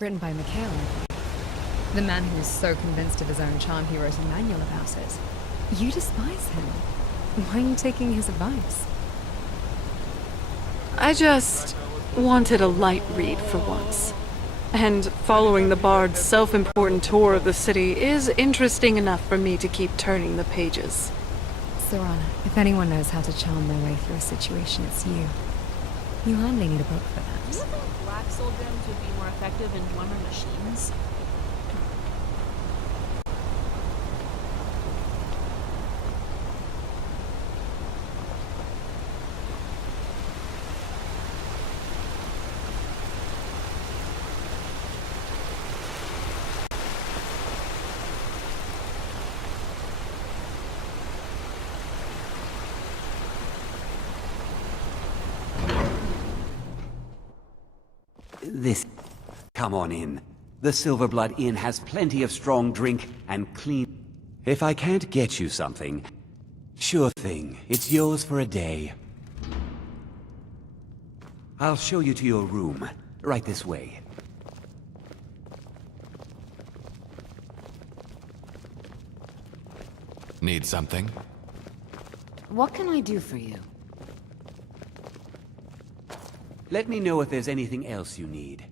Written by Mikhail. The man who was so convinced of his own charm he wrote a manual about it. You despise him. Why are you taking his advice? I just wanted a light read for once. And following the bard's self-important tour of the city is interesting enough for me to keep turning the pages. Serana, if anyone knows how to charm their way through a situation, it's you. You hardly need a book for that. Do you think black soul gems would be more effective in Dwemer machines? Come on in. The Silverblood Inn has plenty of strong drink and clean... If I can't get you something, sure thing, it's yours for a day. I'll show you to your room, right this way. Need something? What can I do for you? Let me know if there's anything else you need.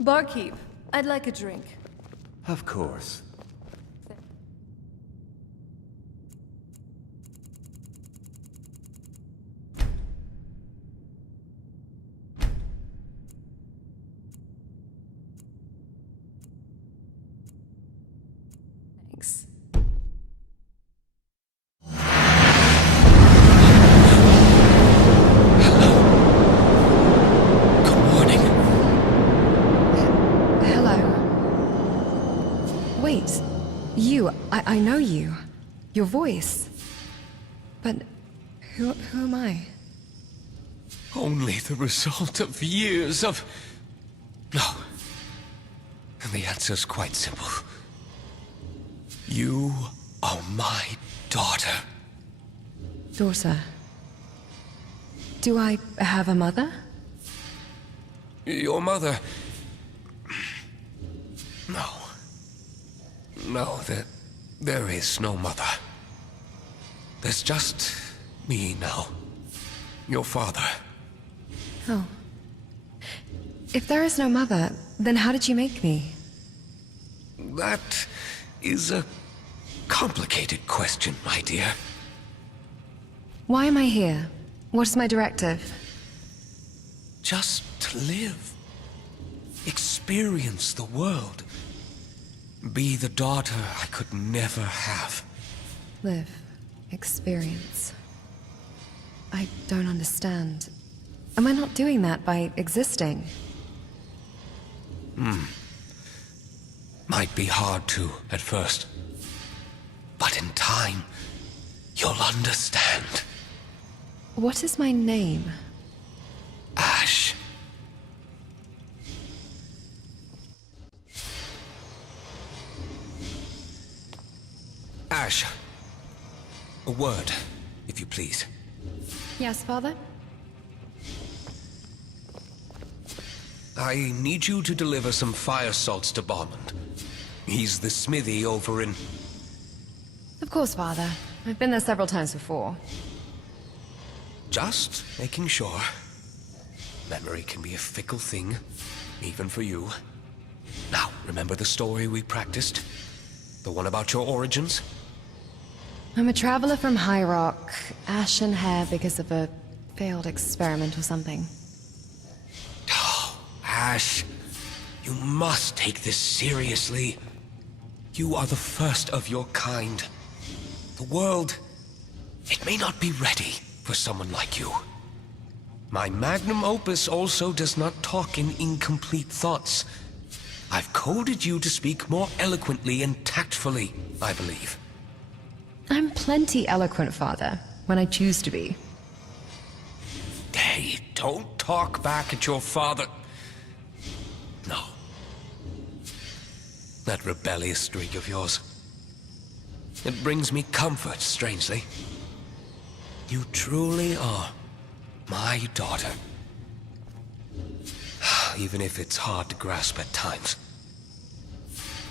Barkeep, I'd like a drink. Of course. Thanks. Wait, you, I know you. Your voice. But who am I? Only the result of years of... No. And the answer's quite simple. You are my daughter. Daughter. Do I have a mother? Your mother... No. No, there is no mother. There's just me now. Your father. Oh. If there is no mother, then how did you make me? That is a complicated question, my dear. Why am I here? What is my directive? Just to live. Experience the world. Be the daughter I could never have. Live. Experience. I don't understand. Am I not doing that by existing? Might be hard to at first. But in time, you'll understand. What is my name? Ash. Ash. A word, if you please. Yes, father? I need you to deliver some fire salts to Barmond. He's the smithy over in... Of course, father. I've been there several times before. Just making sure. Memory can be a fickle thing, even for you. Now, remember the story we practiced? The one about your origins? I'm a traveler from High Rock. Ashen hair because of a failed experiment or something. Oh, Ash, you must take this seriously. You are the first of your kind. The world, it may not be ready for someone like you. My magnum opus also does not talk in incomplete thoughts. I've coded you to speak more eloquently and tactfully, I believe. I'm plenty eloquent, father, when I choose to be. Hey, don't talk back at your father. No. That rebellious streak of yours. It brings me comfort, strangely. You truly are my daughter. even if it's hard to grasp at times.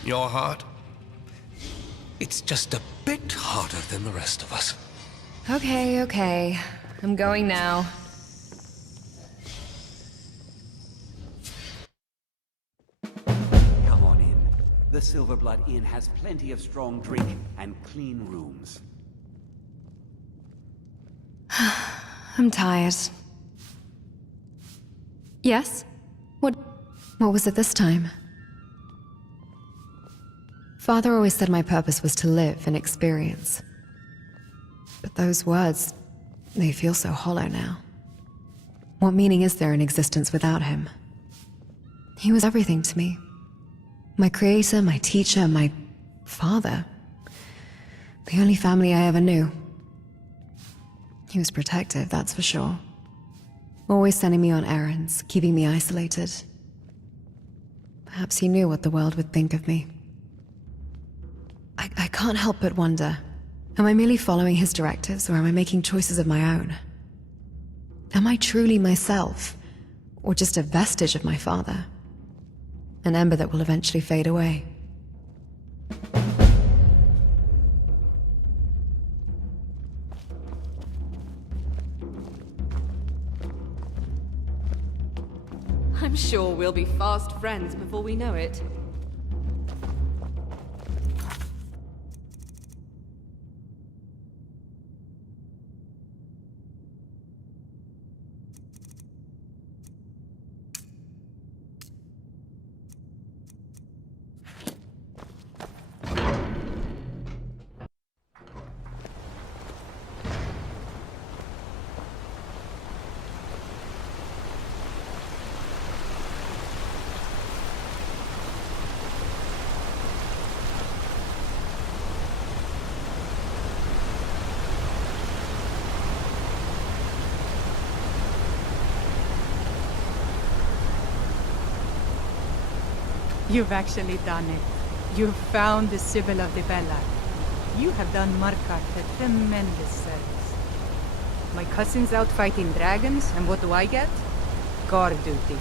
Your heart? It's just a bit harder than the rest of us. Okay, okay. I'm going now. Come on in. The Silverblood Inn has plenty of strong drink and clean rooms. I'm tired. Yes? What was it this time? Father always said my purpose was to live and experience. But those words, they feel so hollow now. What meaning is there in existence without him? He was everything to me. My creator, my teacher, my father. The only family I ever knew. He was protective, that's for sure. Always sending me on errands, keeping me isolated. Perhaps he knew what the world would think of me. I can't help but wonder, am I merely following his directives, or am I making choices of my own? Am I truly myself, or just a vestige of my father? An ember that will eventually fade away. I'm sure we'll be fast friends before we know it. You've actually done it. You've found the Sibyl of the Bella. You have done Markarth a tremendous service. My cousin's out fighting dragons, and what do I get? Guard duty.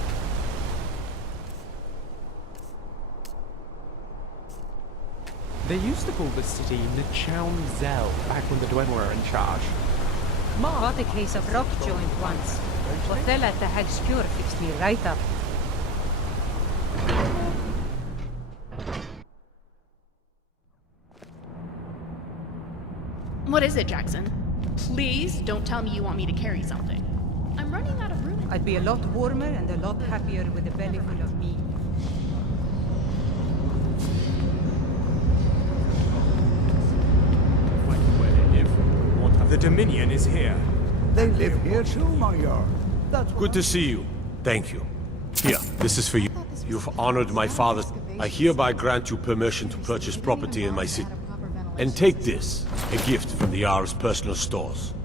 They used to call the city Nechown Zell back when the Dwen were in charge. Got a case of rock joint once. Hotel at the Hag's Cure fixed me right up. What is it, Jackson? Please don't tell me you want me to carry something. I'm running out of room. I'd be a lot warmer and a lot happier with a belly full of me. The Dominion is here. They live here too, my yard. Good to see you. Thank you. Here, this is for you. You've honored my father. I hereby grant you permission to purchase property in my city. And take this, a gift from the Jarl's personal stores.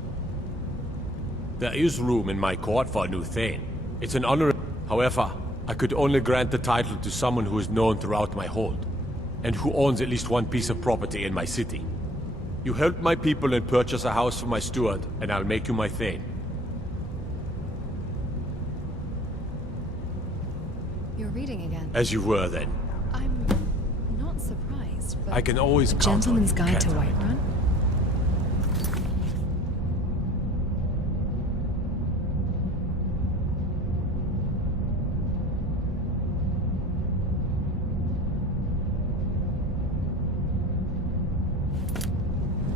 There is room in my court for a new Thane. It's an honor. However, I could only grant the title to someone who is known throughout my hold, and who owns at least one piece of property in my city. You help my people and purchase a house for my steward, and I'll make you my Thane. You're reading again. As you were then. I'm not surprised, but I can always A count on you, Gentleman's Guide to can't I? Whiterun?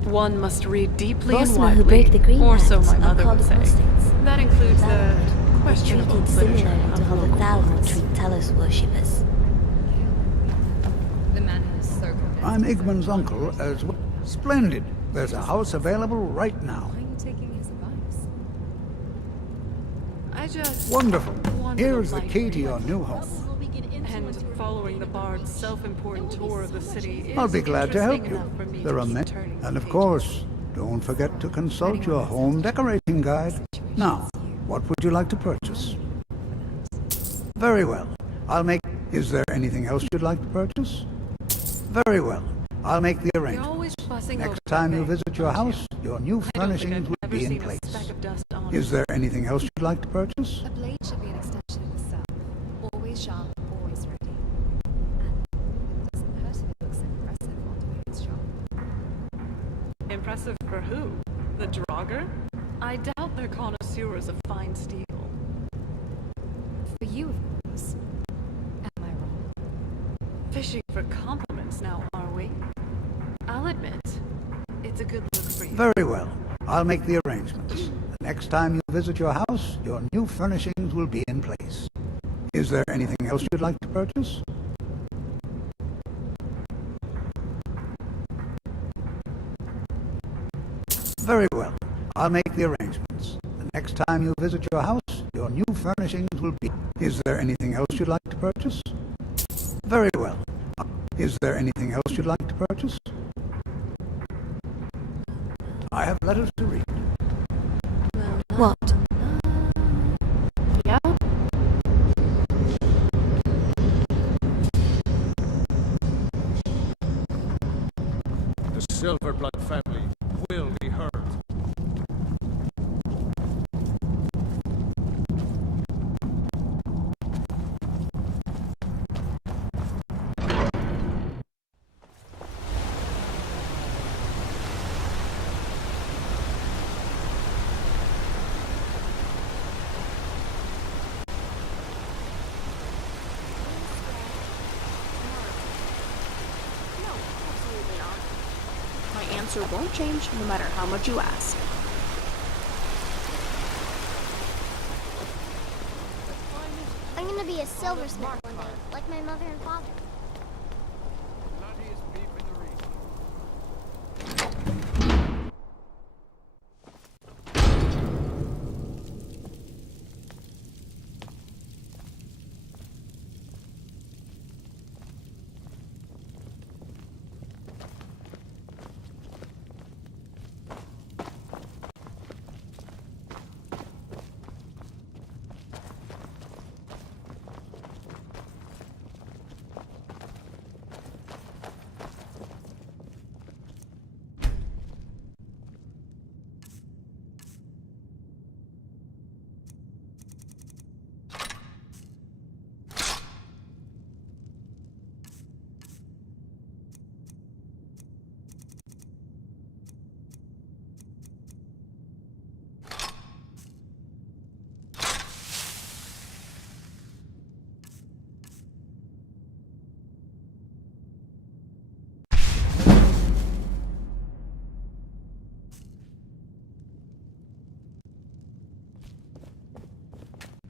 One must read deeply and Horsemen who break the widely, green or so my lands are mother called would say. apostles. That includes the Thou are questionable treated literature similarly to of how the local Thou will poets. treat Talos worshippers. The man who is so convinced. I'm Igman's uncle as well. Splendid. There's a house available right now. Why are you taking his advice? I just Wonderful. wanted Here's a the light key to read. your new home. And following the bard's self-important tour of the city is I'll be glad to help interesting you. enough for me There to are keep many. turning And the of pages. course, don't forget to consult your home decorating guide. Now, what would you like to purchase? Very well. I'll make... Is there anything else you'd like to purchase? Very well. I'll make the You're arrangement. always fussing over Next time you things, visit your aren't house, your new I don't think furnishings I've will ever be in seen a place. speck of dust on Is it. there anything else you'd like to purchase? A blade should be an extension of the cell. Or sharp, always ready. And it doesn't hurt if it looks impressive while doing its job. Impressive for who? The Draugr? I doubt they're connoisseurs of fine steel. For you, of course. Am I wrong? Fishing for compliments now, are we? I'll admit, it's a good look for you. Very well. I'll make the arrangements. The next time you visit your house, your new furnishings will be in place. Is there anything else you'd like to purchase? Very well. I'll make the arrangements. The next time you visit your house, your new furnishings will be... Is there anything else you'd like to purchase? Very well. Is there anything else you'd like to purchase? I have letters to read. What? Yeah? The Silverblood family will be heard. No, absolutely not. My answer won't change no matter how much you ask. I'm gonna be a silversmith one day, like my mother and father.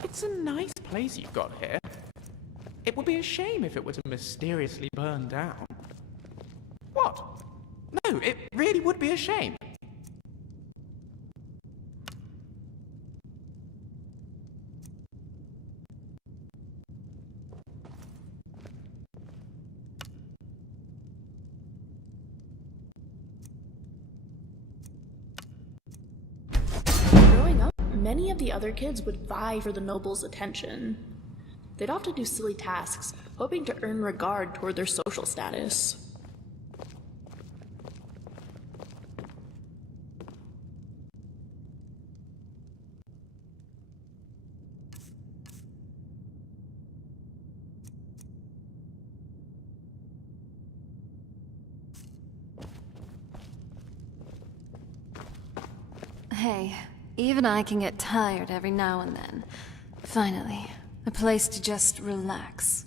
It's a nice place you've got here. It would be a shame if it were to mysteriously burn down. What? No, it really would be a shame. Growing up, many of the other kids would vie for the noble's attention. They'd often do silly tasks, hoping to earn regard toward their social status. Hey, even I can get tired every now and then. Finally, a place to just relax.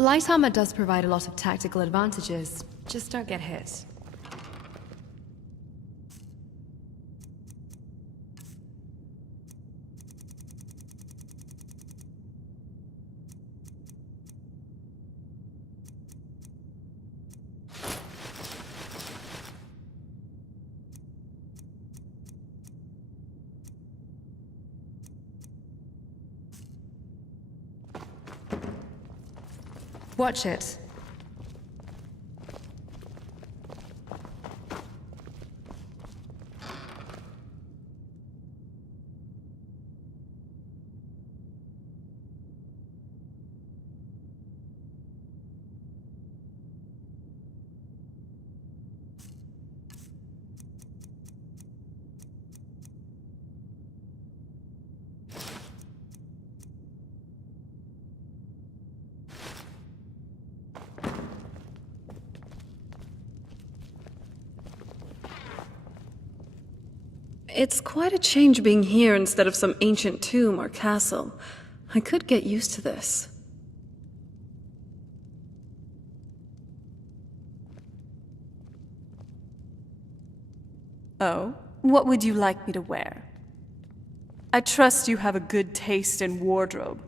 Light armor does provide a lot of tactical advantages, just don't get hit. Watch it. It's quite a change being here instead of some ancient tomb or castle. I could get used to this. Oh? What would you like me to wear? I trust you have a good taste in wardrobe.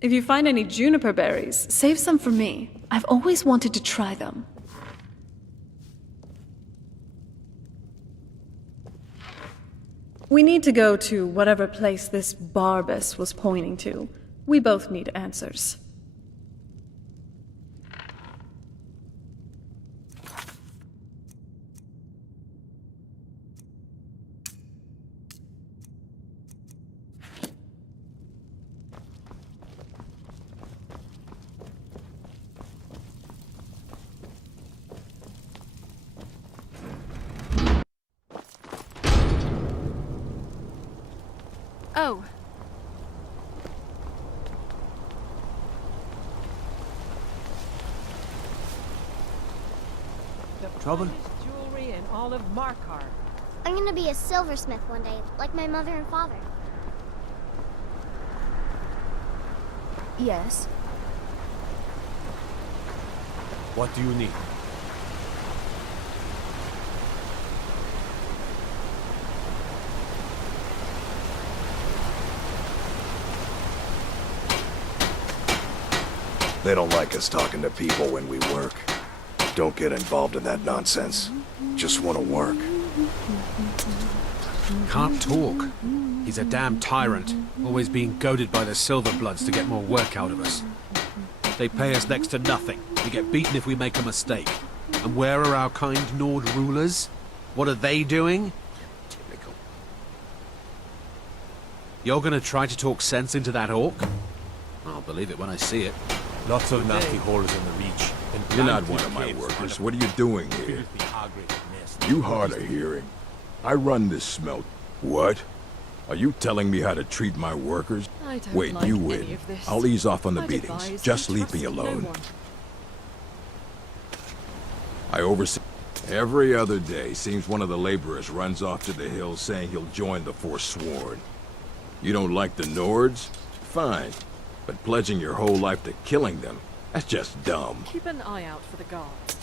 If you find any juniper berries, save some for me. I've always wanted to try them. We need to go to whatever place this Barbus was pointing to. We both need answers. Oh. Trouble? Jewelry in all of Markarth. I'm gonna be a silversmith one day, like my mother and father. Yes. What do you need? They don't like us talking to people when we work. Don't get involved in that nonsense. Just want to work. Can't talk. He's a damn tyrant, always being goaded by the Silverbloods to get more work out of us. They pay us next to nothing. We get beaten if we make a mistake. And where are our kind Nord rulers? What are they doing? Typical. You're gonna try to talk sense into that orc? I'll believe it when I see it. Lots of nasty holes in the reach. And You're not one of my workers. What are you doing here? You hard of hearing. I run this smelt. What? Are you telling me how to treat my workers? Wait, you win. I'll ease off on the beatings. Just leave me alone. I oversee... Every other day, seems one of the laborers runs off to the hills saying he'll join the Forsworn. You don't like the Nords? Fine. But pledging your whole life to killing them, that's just dumb. Keep an eye out for the guards.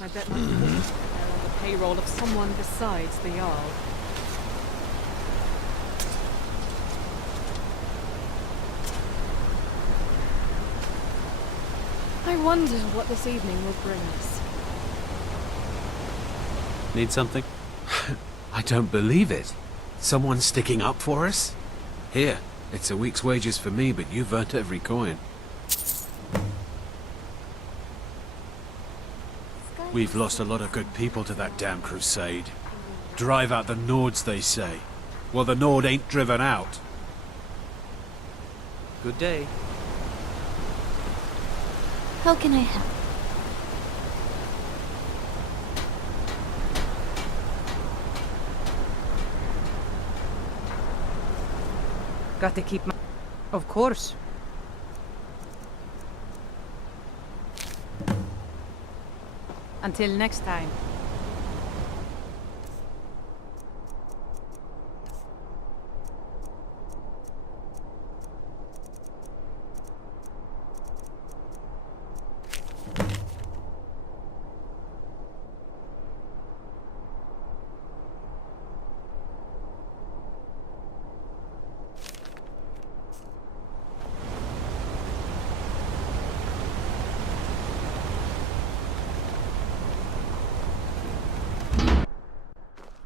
I bet my they're on the payroll of someone besides the Jarl. I wondered what this evening would bring us. Need something? I don't believe it. Someone's sticking up for us? Here, it's a week's wages for me, but you've earned every coin. We've lost a lot of good people to that damn crusade. Drive out the Nords, they say. Well, the Nord ain't driven out. Good day. How can I help? Got to keep my... Of course. Until next time.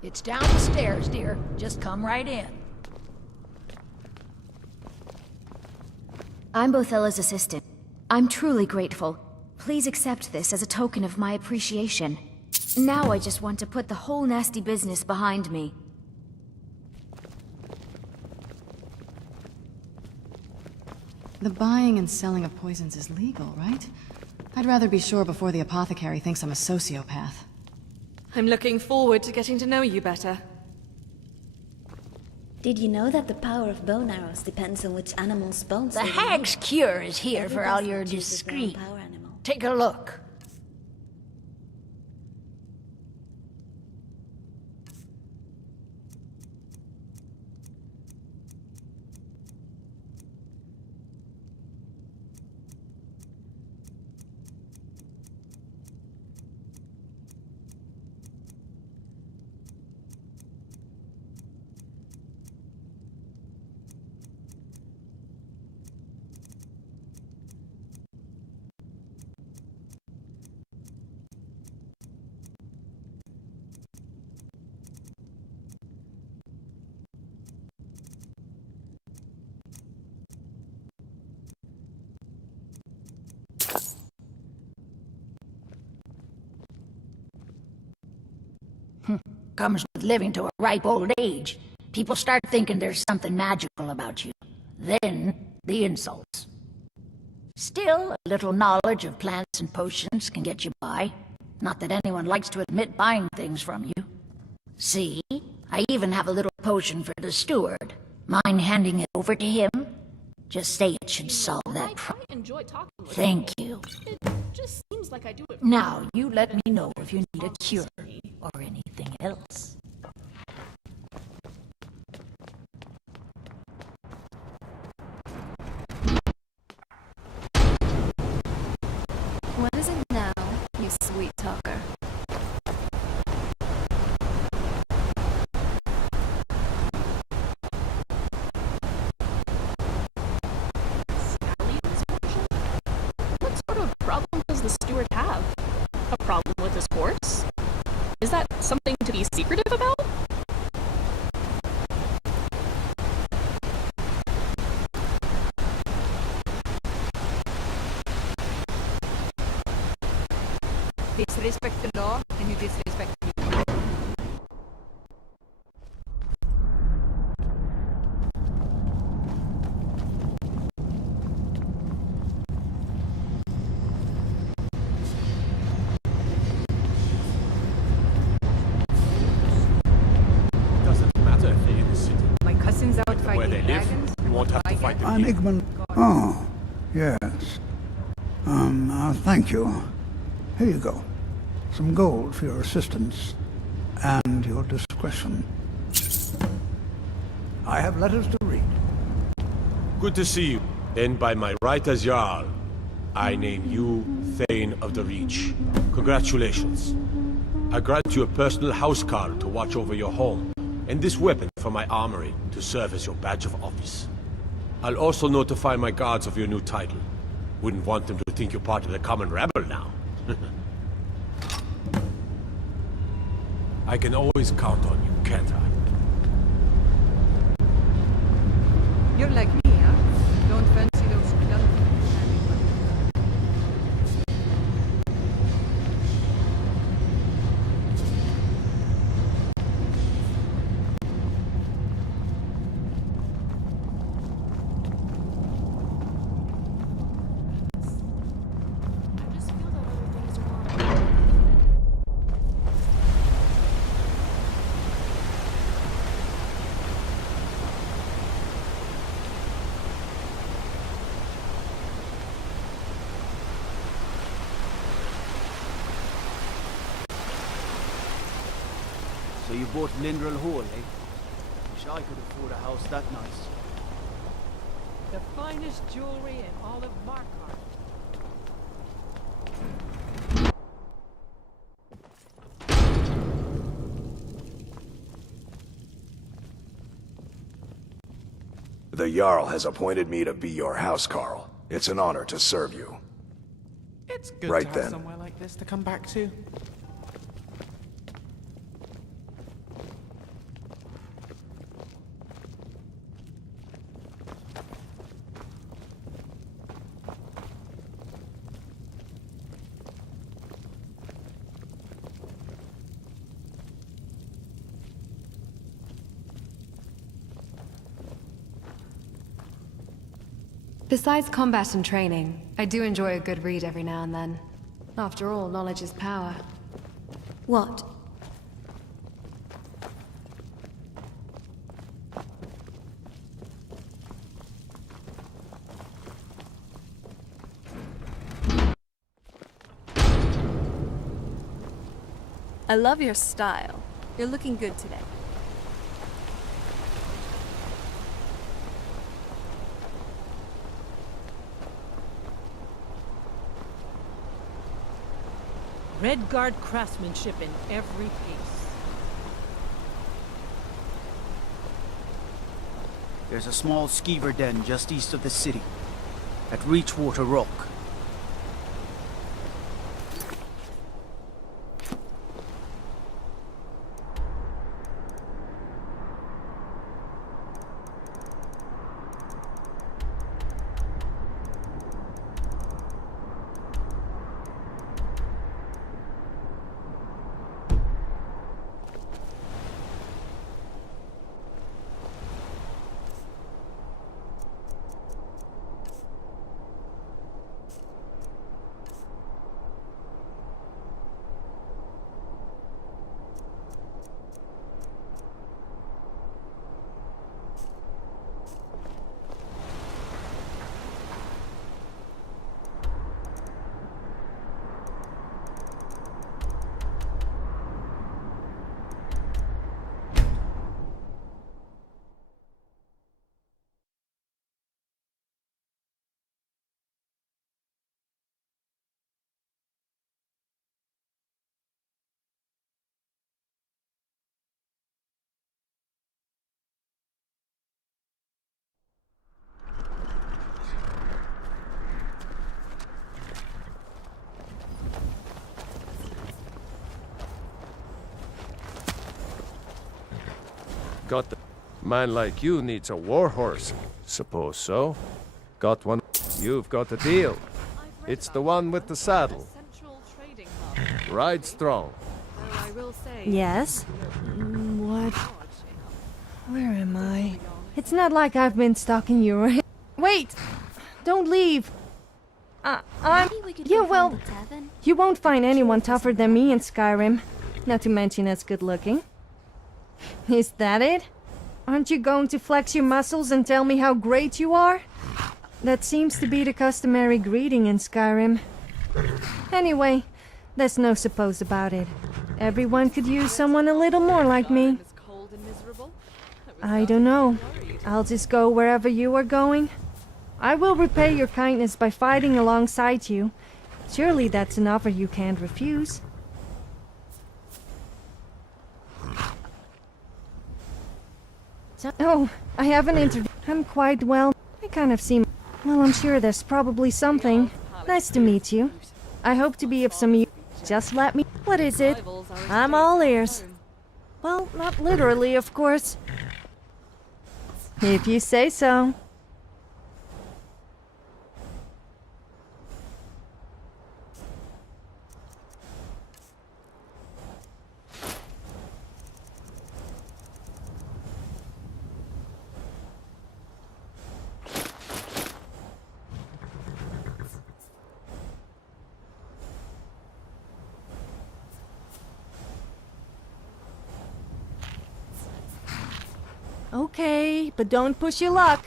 It's down the stairs, dear. Just come right in. I'm Bothella's assistant. I'm truly grateful. Please accept this as a token of my appreciation. Now I just want to put the whole nasty business behind me. The buying and selling of poisons is legal, right? I'd rather be sure before the apothecary thinks I'm a sociopath. I'm looking forward to getting to know you better. Did you know that the power of bone arrows depends on which animal's bones The they hag's remove? cure is here Every for all person your chooses their own discreet. power animal. Take a look. Comes with living to a ripe old age. People start thinking there's something magical about you. Then, the insults. Still, a little knowledge of plants and potions can get you by. Not that anyone likes to admit buying things from you. See, I even have a little potion for the steward. Mind handing it over to him? Just say it should solve that problem. I enjoy talking with Thank people. you. It just seems like I do it. Now, you let me know if you need a cure or anything else. What is it now, you sweet talker? What sort of problem does the steward have? A problem with his horse? Is that something to be secretive about? Disrespect the law, and you disrespect me. Doesn't matter if they're in the city. My cousin's out Where fighting they live, dragons. you won't have to fight them. An Igman. Oh, yes. Thank you. Here you go. Some gold for your assistance and your discretion. I have letters to read. Good to see you. Then by my right as Jarl, I name you Thane of the Reach. Congratulations. I grant you a personal housecarl to watch over your home, and this weapon from my armory to serve as your badge of office. I'll also notify my guards of your new title. Wouldn't want them to think you're part of the common rabble now. I can always count on you, can't I? You're like me, huh? Don't fancy those clunky I just feel that other things are wrong. So you bought Lindrel Hall, eh? Wish I could afford a house that nice. The finest jewelry in all of Markarth. The Jarl has appointed me to be your housecarl. It's an honor to serve you. It's good Right to have then. somewhere like this to come back to. Besides combat and training, I do enjoy a good read every now and then. After all, knowledge is power. What? I love your style. You're looking good today. Redguard craftsmanship in every piece. There's a small skeever den just east of the city, at Reachwater Rock. Got the man like you needs a war horse. Suppose so. Got one. You've got a deal. It's the one with the saddle. Ride strong. Yes? What? Where am I? It's not like I've been stalking you, right? Wait! Don't leave! Yeah, well, you won't find anyone tougher than me in Skyrim. Not to mention as good looking. Is that it? Aren't you going to flex your muscles and tell me how great you are? That seems to be the customary greeting in Skyrim. Anyway, there's no suppose about it. Everyone could use someone a little more like me. I don't know. I'll just go wherever you are going. I will repay your kindness by fighting alongside you. Surely that's an offer you can't refuse. Oh, I haven't interviewed. I'm quite well. I kind of seem... Well, I'm sure there's probably something. Nice to meet you. I hope to be of some use. Just let me... What is it? I'm all ears. Well, not literally, of course. If you say so. Okay, but don't push your luck.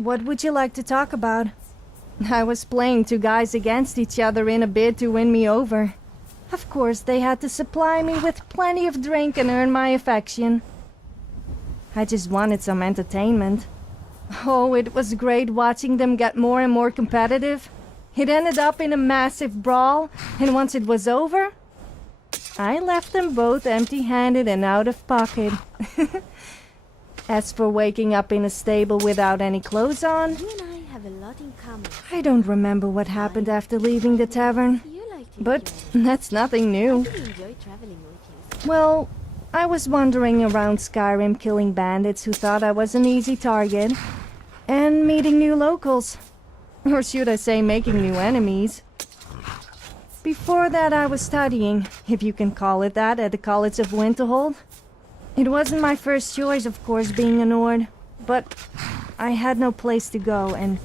What would you like to talk about? I was playing two guys against each other in a bid to win me over. Of course, they had to supply me with plenty of drink and earn my affection. I just wanted some entertainment. Oh, it was great watching them get more and more competitive. It ended up in a massive brawl, and once it was over, I left them both empty-handed and out of pocket. As for waking up in a stable without any clothes on, You and I have a lot in common. I don't remember what happened after leaving the tavern. But that's nothing new. I really enjoy traveling with you. Well, I was wandering around Skyrim killing bandits who thought I was an easy target, and meeting new locals. Or should I say making new enemies. Before that I was studying, if you can call it that, at the College of Winterhold. It wasn't my first choice, of course, being a Nord, but I had no place to go, and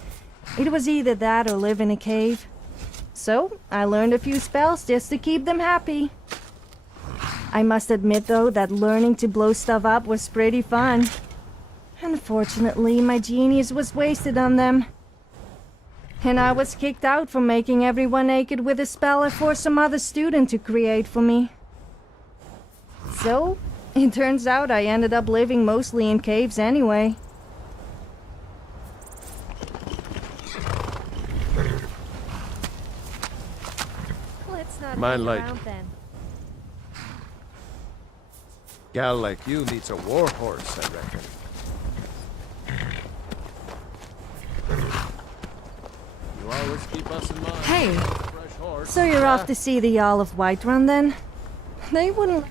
it was either that or live in a cave. So, I learned a few spells just to keep them happy. I must admit, though, that learning to blow stuff up was pretty fun. Unfortunately, my genius was wasted on them. And I was kicked out for making everyone naked with a spell I forced some other student to create for me. So, it turns out I ended up living mostly in caves anyway. Let's not Man hang like- around then. Gal like you needs a war horse, I reckon. You always keep us in mind. Hey! A fresh horse, So you're yeah? off to see the Isle of Whiterun then? They wouldn't...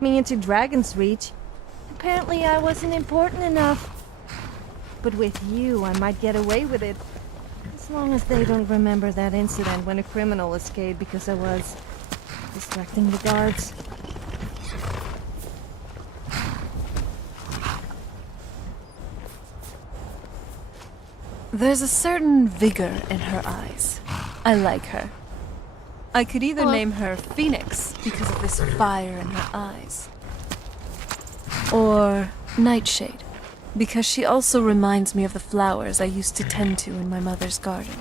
me into Dragon's Reach. Apparently I wasn't important enough. But with you, I might get away with it. As long as they don't remember that incident when a criminal escaped because I was distracting the guards. There's a certain vigor in her eyes. I like her. I could either name her Phoenix because of this fire in her eyes, or Nightshade because she also reminds me of the flowers I used to tend to in my mother's garden.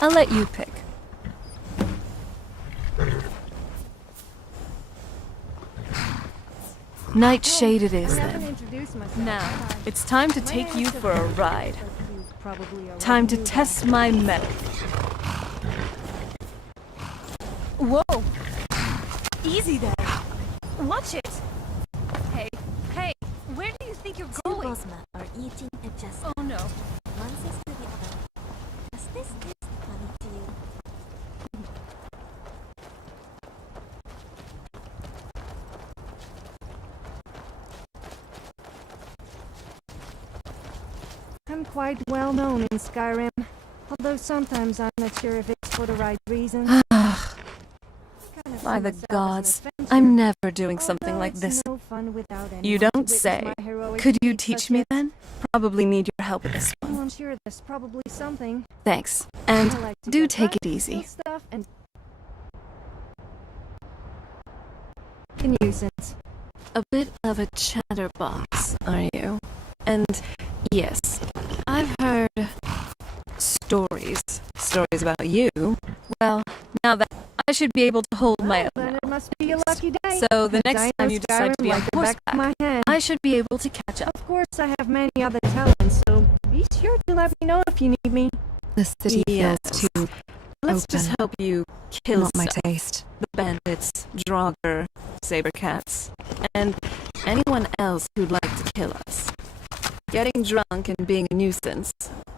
I'll let you pick. Nightshade it is then. Now, it's time to take you for a ride. Time to test my mettle. Whoa! Easy there. Watch it. Hey, where do you think you're going? Bosma are eating adjustment. Oh no. One says to the other, does this taste funny to you? I'm quite well known in Skyrim, although sometimes I'm not sure if it's for the right reasons. By the gods, I'm never doing something like this. You don't say. Could you teach me then? Probably need your help with this one. I'm sure there's probably something. Thanks. And do take it easy. Stuff and a nuisance. A bit of a chatterbox, are you? And yes, I've heard stories about you. Well, now that I should be able to hold my own. Then it must be a lucky day. So the next I time know you decide to be on Skyrim like the back of my horseback, hand. I should be able to catch up. Of course, I have many other talents, so be sure to let me know if you need me. The city Yes. feels too Let's open. just help you kill Not my stuff. taste. The bandits, Draugr, saber cats, and anyone else who'd like to kill us. Getting drunk and being a nuisance,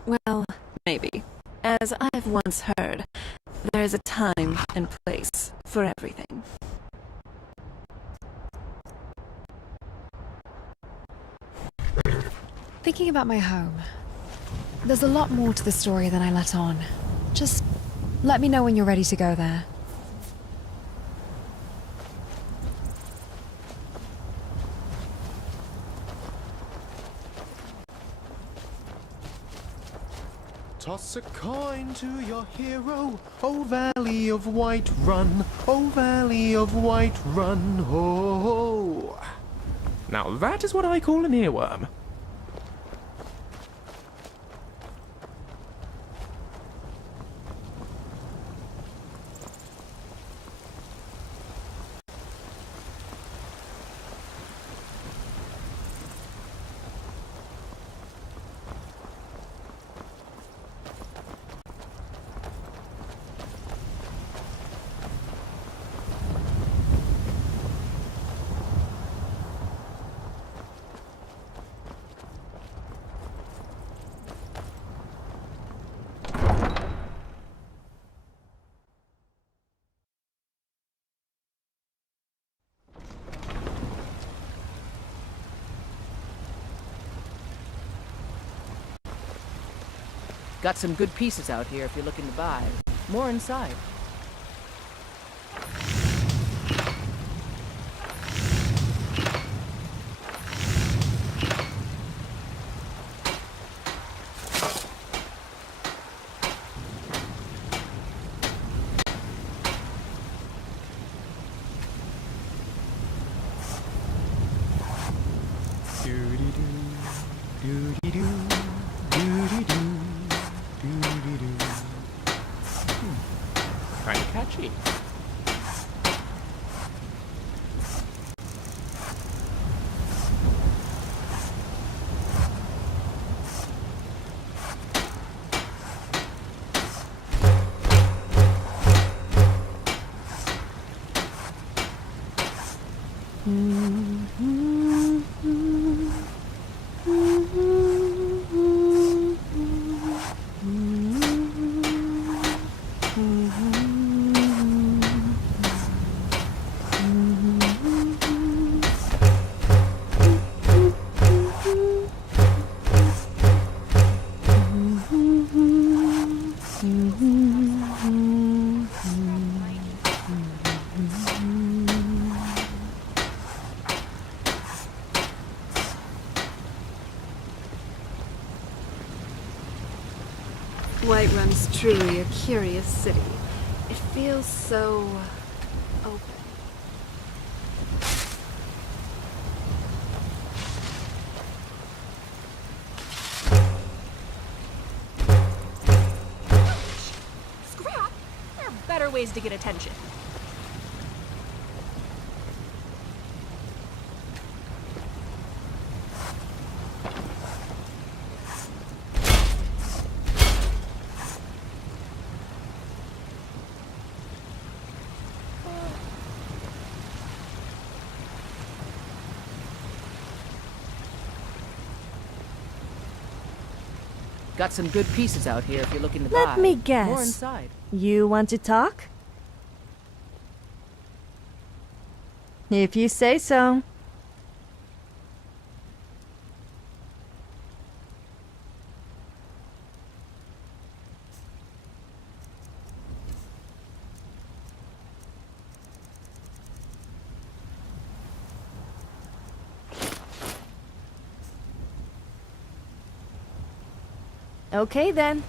well, maybe. As I've once heard, there is a time and place for everything. Thinking about my home, there's a lot more to the story than I let on. Just let me know when you're ready to go there. Toss a coin to your hero, O Valley of White Run, O Valley of White Run, ho. Now that is what I call an earworm. Got some good pieces out here if you're looking to buy. More inside. Kinda catchy. Whiterun's truly a curious city. It feels so open. Scrap! There are better ways to get attention. Got some good pieces out here if you're looking to buy. Let me guess. More inside. You want to talk? If you say so. Okay then.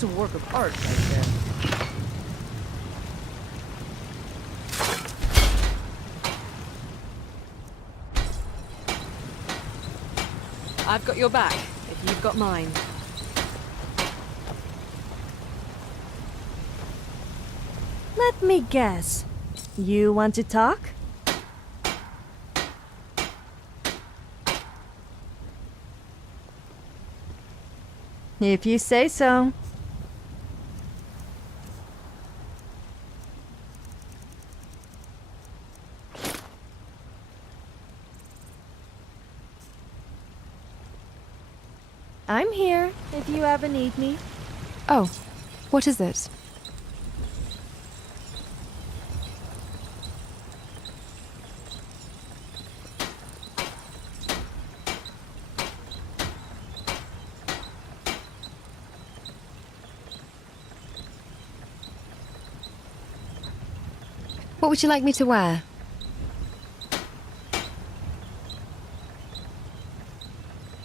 That's a work of art right there. I've got your back, if you've got mine. Let me guess. You want to talk? If you say so. I'm here, if you ever need me. Oh, what is it? What would you like me to wear?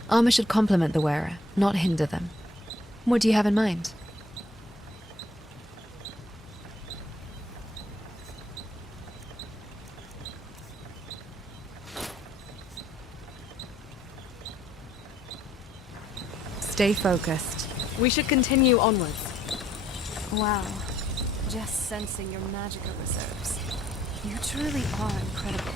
Armor should complement the wearer, not hinder them. What do you have in mind? Stay focused. We should continue onwards. Wow. Just sensing your magical reserves. You truly are incredible.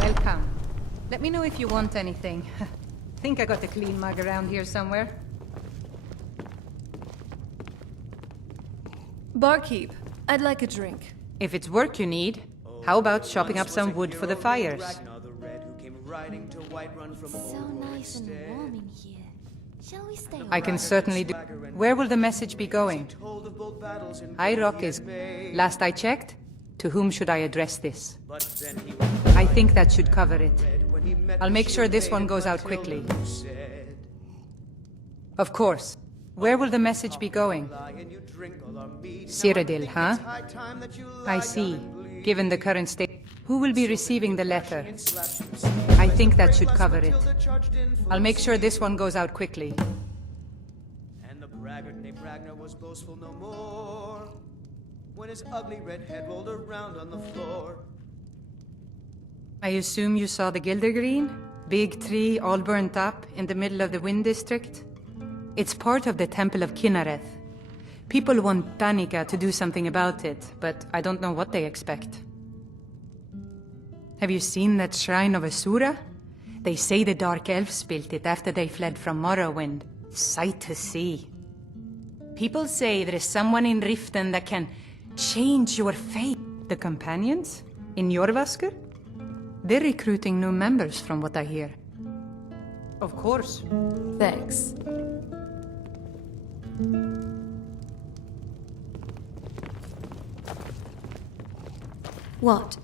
Welcome. Let me know if you want anything. Think I got a clean mug around here somewhere. Barkeep, I'd like a drink. If it's work you need, how about chopping up some wood for the fires? So nice and warm in here. Shall we stay? I can certainly do. Where will the message be going? High Rock is. Last I checked, to whom should I address this? I think that should cover it. I'll make sure this one goes out quickly. Of course. Where will the message be going? Cyrodiil, huh? I see. Given the current state, who will be receiving the letter? I think that should cover it. I'll make sure this one goes out quickly. And the braggart named Ragnar was boastful no more when his ugly red head rolled around on the floor. I assume you saw the Gildergreen? Big tree, all burnt up, in the middle of the Wind District? It's part of the Temple of Kinnareth. People want Danica to do something about it, but I don't know what they expect. Have you seen that Shrine of Asura? They say the Dark Elves built it after they fled from Morrowind. Sight to see. People say there is someone in Riften that can change your fate. The Companions? In Jorvaskr? They're recruiting new members from what I hear. Of course. Thanks. What?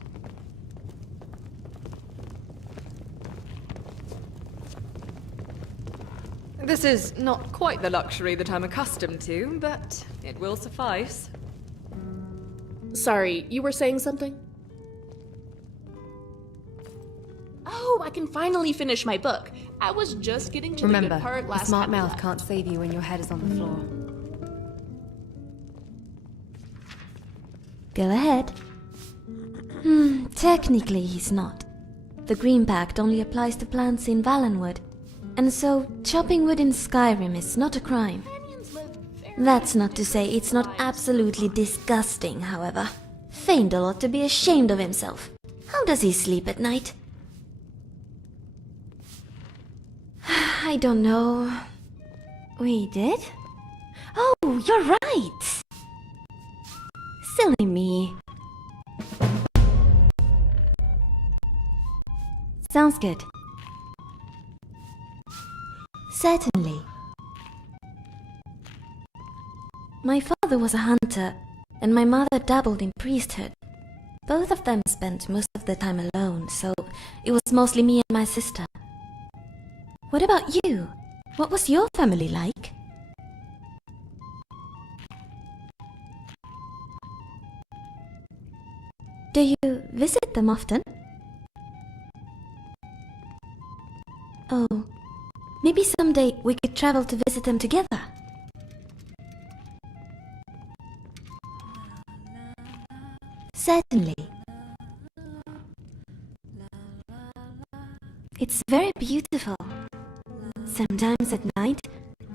This is not quite the luxury that I'm accustomed to, but it will suffice. Sorry, you were saying something? Oh, I can finally finish my book. I was just getting to the good part a last smart time we mouth left. can't save you when your head is on the floor. Go ahead. Technically he's not. The Green Pact only applies to plants in Valenwood, and so chopping wood in Skyrim is not a crime. That's not to say it's not absolutely disgusting, however. Feindel ought to be ashamed of himself. How does he sleep at night? I don't know. We did? Oh, you're right! Silly me. Sounds good. Certainly. My father was a hunter, and my mother dabbled in priesthood. Both of them spent most of the time alone, so it was mostly me and my sister. What about you? What was your family like? Do you visit them often? Oh, maybe someday we could travel to visit them together. Certainly. It's very beautiful. Sometimes at night,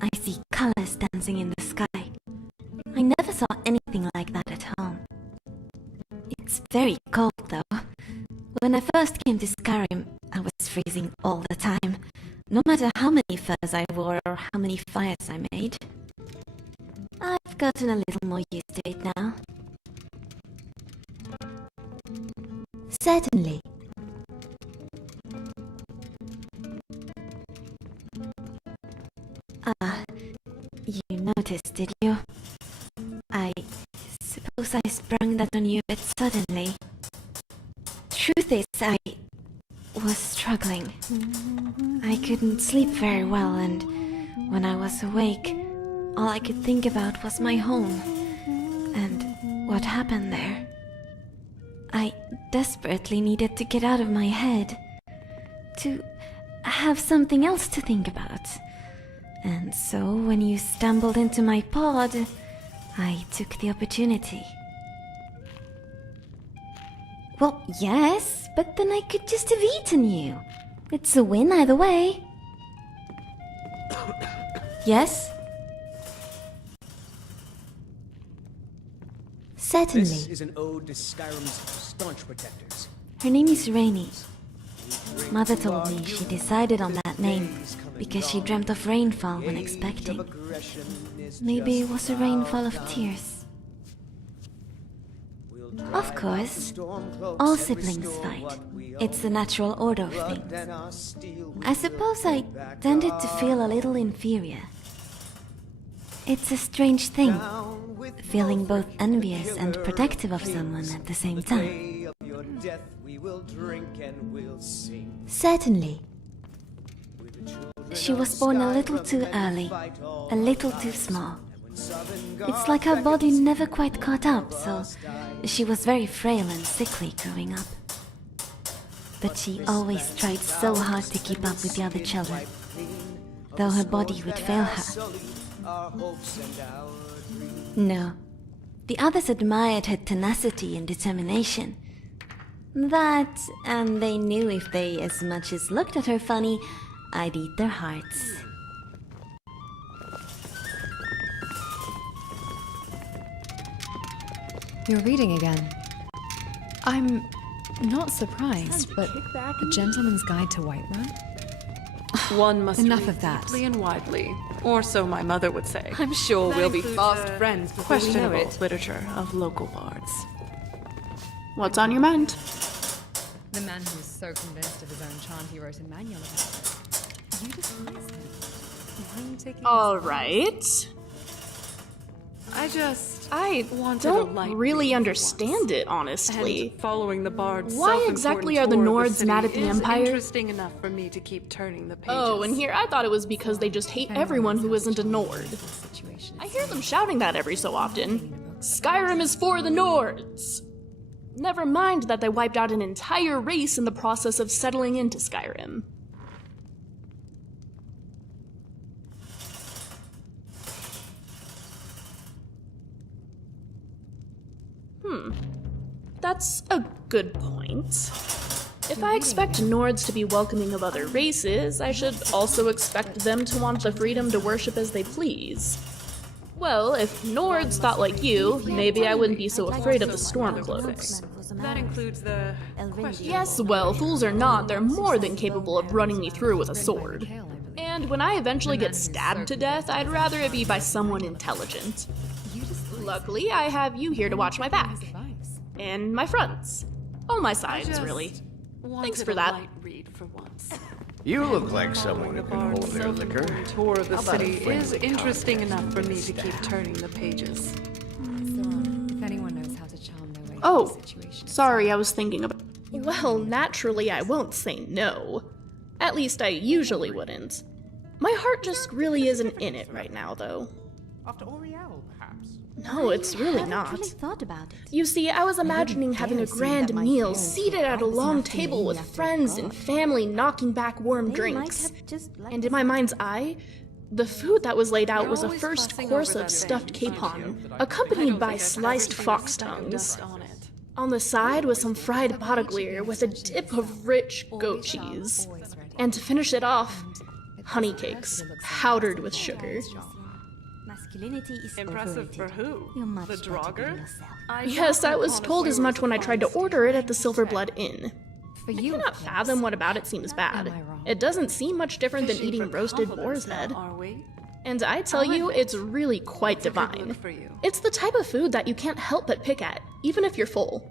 I see colors dancing in the sky. I never saw anything like that at home. It's very cold though. When I first came to Skyrim, I was freezing all the time, no matter how many furs I wore or how many fires I made. I've gotten a little more used to it now. Certainly. You noticed, did you? I suppose I sprung that on you a bit suddenly. Truth is, I was struggling. I couldn't sleep very well, and when I was awake, all I could think about was my home and what happened there. I desperately needed to get out of my head, to have something else to think about. And so when you stumbled into my pod, I took the opportunity. Well, yes, but then I could just have eaten you. It's a win either way. Yes? Certainly. This is an ode to Skyrim's staunch protectors. Her name is Rainy. Mother told me she decided on that name because she dreamt of rainfall when expecting. Maybe it was a rainfall of tears. Of course, all siblings fight. It's the natural order of things. I suppose I tended to feel a little inferior. It's a strange thing, feeling both envious and protective of someone at the same time. Certainly. She was born a little too early, a little too small. It's like her body never quite caught up, so she was very frail and sickly growing up. But she always tried so hard to keep up with the other children, though her body would fail her. No, the others admired her tenacity and determination. That, and they knew if they as much as looked at her funny, I'd eat their hearts. You're reading again. I'm not surprised, but A Gentleman's Guide to Whiterun? One must Enough read of that. deeply and widely, or so my mother would say. I'm sure That we'll be includes, fast friends before we know questionable it. literature of local bards. What's on your mind? The man who was so convinced of his own charm he wrote a manual about it. You despise him. Why are you taking All right. I wanted a don't light really read understand it, honestly. And following the bard's Why self-important exactly are the tour of Nords city mad at the is Empire? Interesting enough for me to keep turning the pages. Oh, and here I thought it was because they just hate everyone who isn't a Nord. I hear them shouting that every so often. Skyrim is for the Nords! Never mind that they wiped out an entire race in the process of settling into Skyrim. That's a good point. If I expect Nords to be welcoming of other races, I should also expect them to want the freedom to worship as they please. Well, if Nords thought like you, maybe I wouldn't be so afraid of the Stormcloaks. That includes the Yes, well, fools or not, they're more than capable of running me through with a sword. And when I eventually get stabbed to death, I'd rather it be by someone intelligent. Luckily, I have you here to watch my back. And my fronts. All my sides, really. Thanks for that. Read for once. You look like someone who can hold their liquor. Tour of the How about a city friendly is interesting contest enough for me to instead? keep turning the pages. If anyone knows how to charm their way Oh, sorry, I was thinking about... Well, naturally I won't say no. At least I usually wouldn't. My heart just really isn't in it right now, though. After Oriel, perhaps? No, it's really not. Really thought about it. You see, I was imagining having a grand meal, seated at a long table with friends and family knocking back warm drinks. And in my mind's eye, the food that was laid out was a first course of stuffed capon, accompanied by sliced fox tongues. On the side was some fried bottaglear with a dip of rich goat cheese. And to finish it off, honey cakes, powdered with sugar. Masculinity is Impressive for who? The Draugr? Yes, I was told as much when I tried to order it at the Silverblood Inn. I cannot fathom what about it seems bad. It doesn't seem much different than eating roasted boar's head. And I tell you, it's really quite divine. It's the type of food that you can't help but pick at, even if you're full.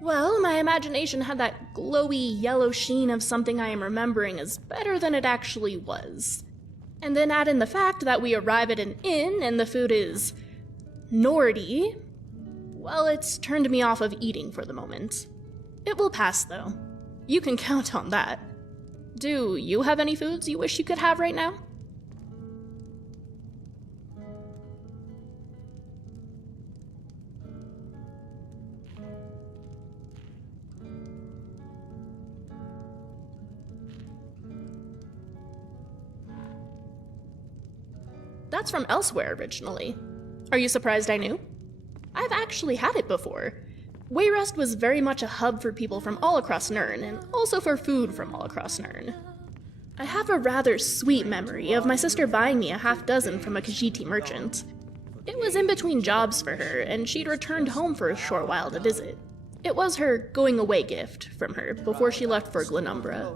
Well, my imagination had that glowy yellow sheen of something I am remembering as better than it actually was. And then add in the fact that we arrive at an inn and the food is Nordy. Well, it's turned me off of eating for the moment. It will pass, though. You can count on that. Do you have any foods you wish you could have right now? That's from elsewhere originally. Are you surprised I knew? I've actually had it before. Wayrest was very much a hub for people from all across Nirn, and also for food from all across Nirn. I have a rather sweet memory of my sister buying me a half dozen from a Khajiiti merchant. It was in between jobs for her, and she'd returned home for a short while to visit. It was her going-away gift from her before she left for Glenumbra.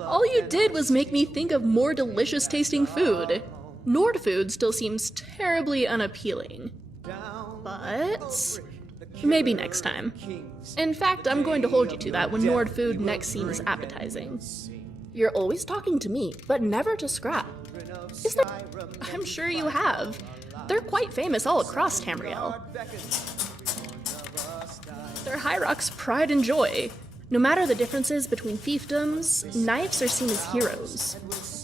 All you did was make me think of more delicious-tasting food. Nord food still seems terribly unappealing. But maybe next time. In fact, I'm going to hold you to that when Nord food next seems appetizing. You're always talking to me, but never to Scrap. Is there... I'm sure you have. They're quite famous all across Tamriel. They're High Rock's pride and joy. No matter the differences between fiefdoms, knights are seen as heroes.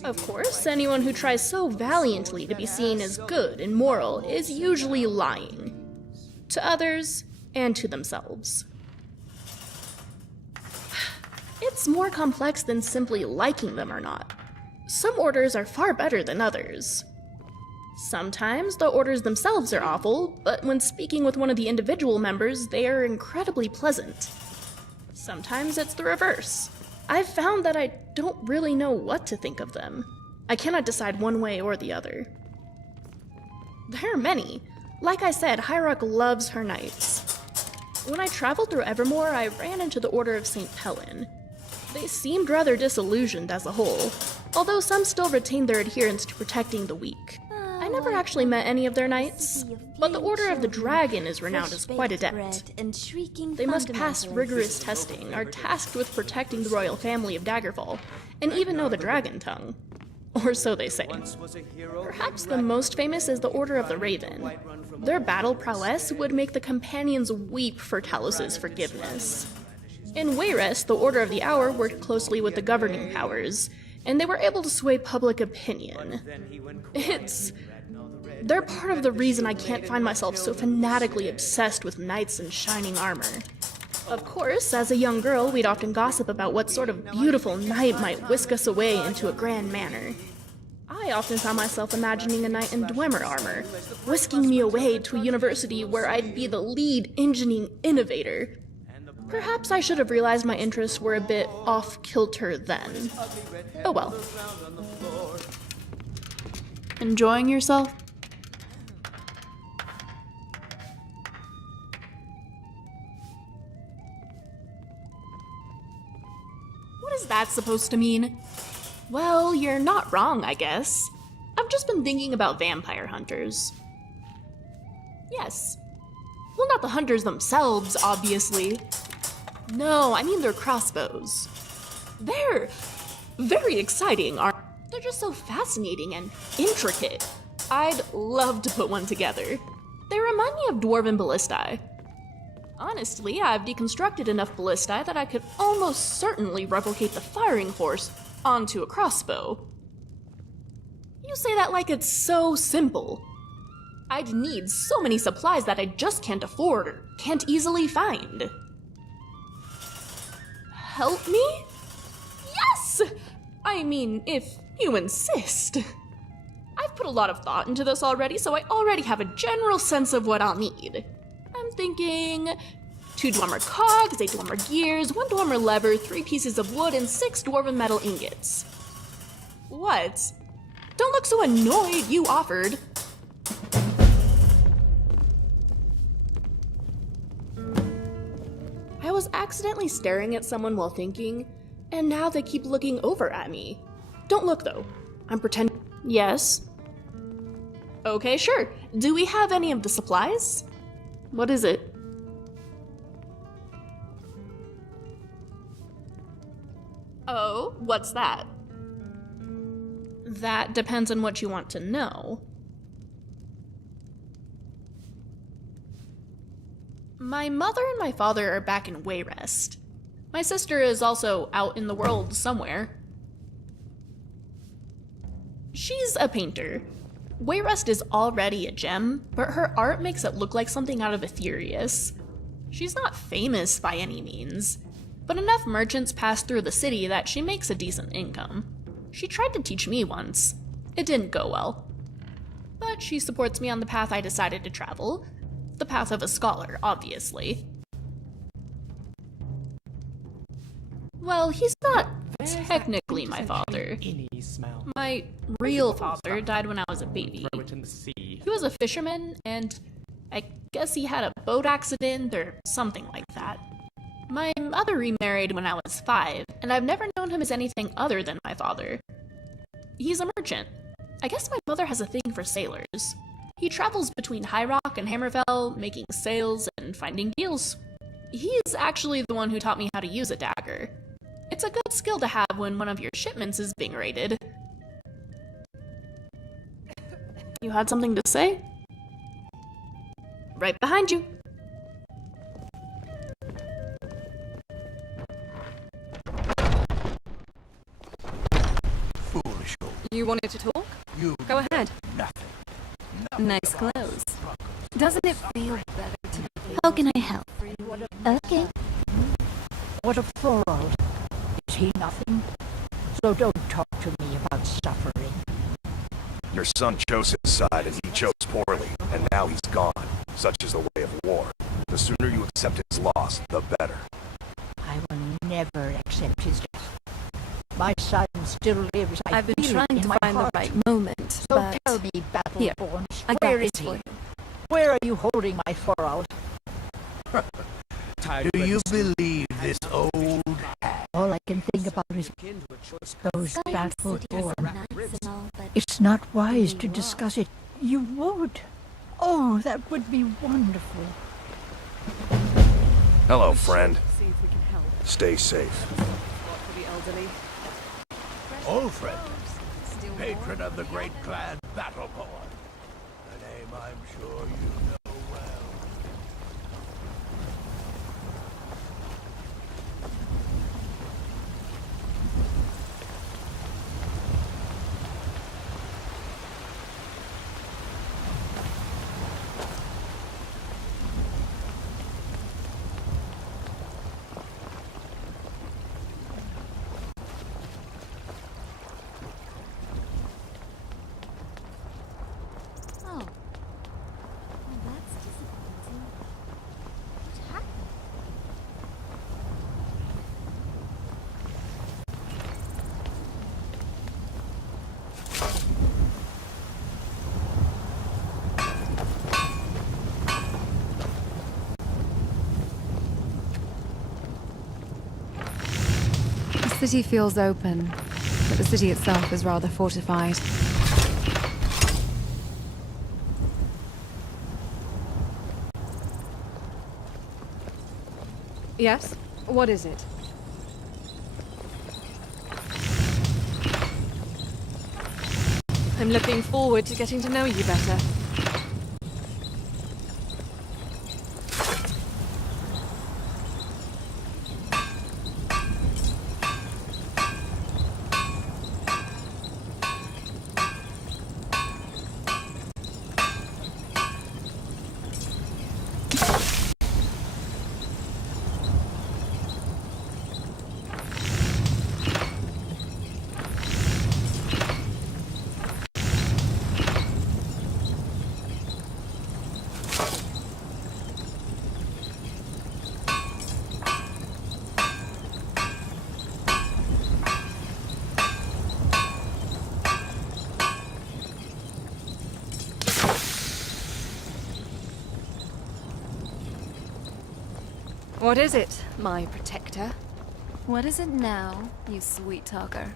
Of course, anyone who tries so valiantly to be seen as good and moral is usually lying. To others, and to themselves. It's more complex than simply liking them or not. Some orders are far better than others. Sometimes the orders themselves are awful, but when speaking with one of the individual members, they are incredibly pleasant. Sometimes it's the reverse. I've found that I don't really know what to think of them. I cannot decide one way or the other. There are many. Like I said, High Rock loves her knights. When I traveled through Evermore, I ran into the Order of St. Pelin. They seemed rather disillusioned as a whole, although some still retained their adherence to protecting the weak. I never actually met any of their knights, but the Order of the Dragon is renowned as quite adept. They must pass rigorous testing, are tasked with protecting the royal family of Daggerfall, and even know the dragon tongue. Or so they say. Perhaps the most famous is the Order of the Raven. Their battle prowess would make the companions weep for Talos's forgiveness. In Wayrest, the Order of the Hour worked closely with the governing powers, and they were able to sway public opinion. They're part of the reason I can't find myself so fanatically obsessed with knights in shining armor. Of course, as a young girl, we'd often gossip about what sort of beautiful knight might whisk us away into a grand manor. I often found myself imagining a knight in Dwemer armor, whisking me away to a university where I'd be the lead engineering innovator. Perhaps I should have realized my interests were a bit off-kilter then. Oh well. Enjoying yourself? What is that supposed to mean? Well, you're not wrong, I guess. I've just been thinking about vampire hunters. Yes. Well, not the hunters themselves, obviously. No, I mean their crossbows. They're very exciting, aren't they? They're just so fascinating and intricate. I'd love to put one together. They remind me of dwarven ballistae. Honestly, I've deconstructed enough ballistae that I could almost certainly replicate the firing force onto a crossbow. You say that like it's so simple. I'd need so many supplies that I just can't afford or can't easily find. Help me? Yes! I mean, if you insist. I've put a lot of thought into this already, so I already have a general sense of what I'll need. I'm thinking 2 dwarmer cogs, 8 dwarmer gears, 1 dwarmer lever, 3 pieces of wood, and 6 dwarven metal ingots. What? Don't look so annoyed, you offered. I was accidentally staring at someone while thinking, and now they keep looking over at me. Don't look though. I'm pretending. Yes? Okay, sure. Do we have any of the supplies? What is it? Oh, what's that? That depends on what you want to know. My mother and my father are back in Wayrest. My sister is also out in the world somewhere. She's a painter. Wayrest is already a gem, but her art makes it look like something out of Aetherius. She's not famous by any means, but enough merchants pass through the city that she makes a decent income. She tried to teach me once. It didn't go well. But she supports me on the path I decided to travel. The path of a scholar, obviously. Well, he's not technically my father. My real father died when I was a baby. He was a fisherman, and I guess he had a boat accident or something like that. My mother remarried when I was 5, and I've never known him as anything other than my father. He's a merchant. I guess my mother has a thing for sailors. He travels between High Rock and Hammerfell, making sales and finding deals. He's actually the one who taught me how to use a dagger. It's a good skill to have when one of your shipments is being raided. You had something to say? Right behind you. Foolish old. You wanted to talk? You Go ahead. nothing. Nice clothes. Doesn't it feel better to be... How can I help? Okay. What a fool. Is he nothing? So don't talk to me about suffering. Your son chose his side and he chose poorly, and now he's gone. Such is the way of war. The sooner you accept his loss, the better. I will never accept his death. My son still lives. I've been trying to find the right moment, So but... tell me, Battleborn, I got where this is for he? you. Where are you holding my forearm? Do you believe this old hat? All I can think about is those Battleborn. Nice and all, but It's not wise to discuss it. You would. Oh, that would be wonderful. Hello, friend. See if we can help. Stay safe. For the elderly. Old friend. Patron of the great clan Battleborn. A name I'm sure you know well. oh. Well, that's disappointing. What happened? The city feels open, but the city itself is rather fortified. Yes? What is it? I'm looking forward to getting to know you better. What is it, my protector? What is it now, you sweet talker?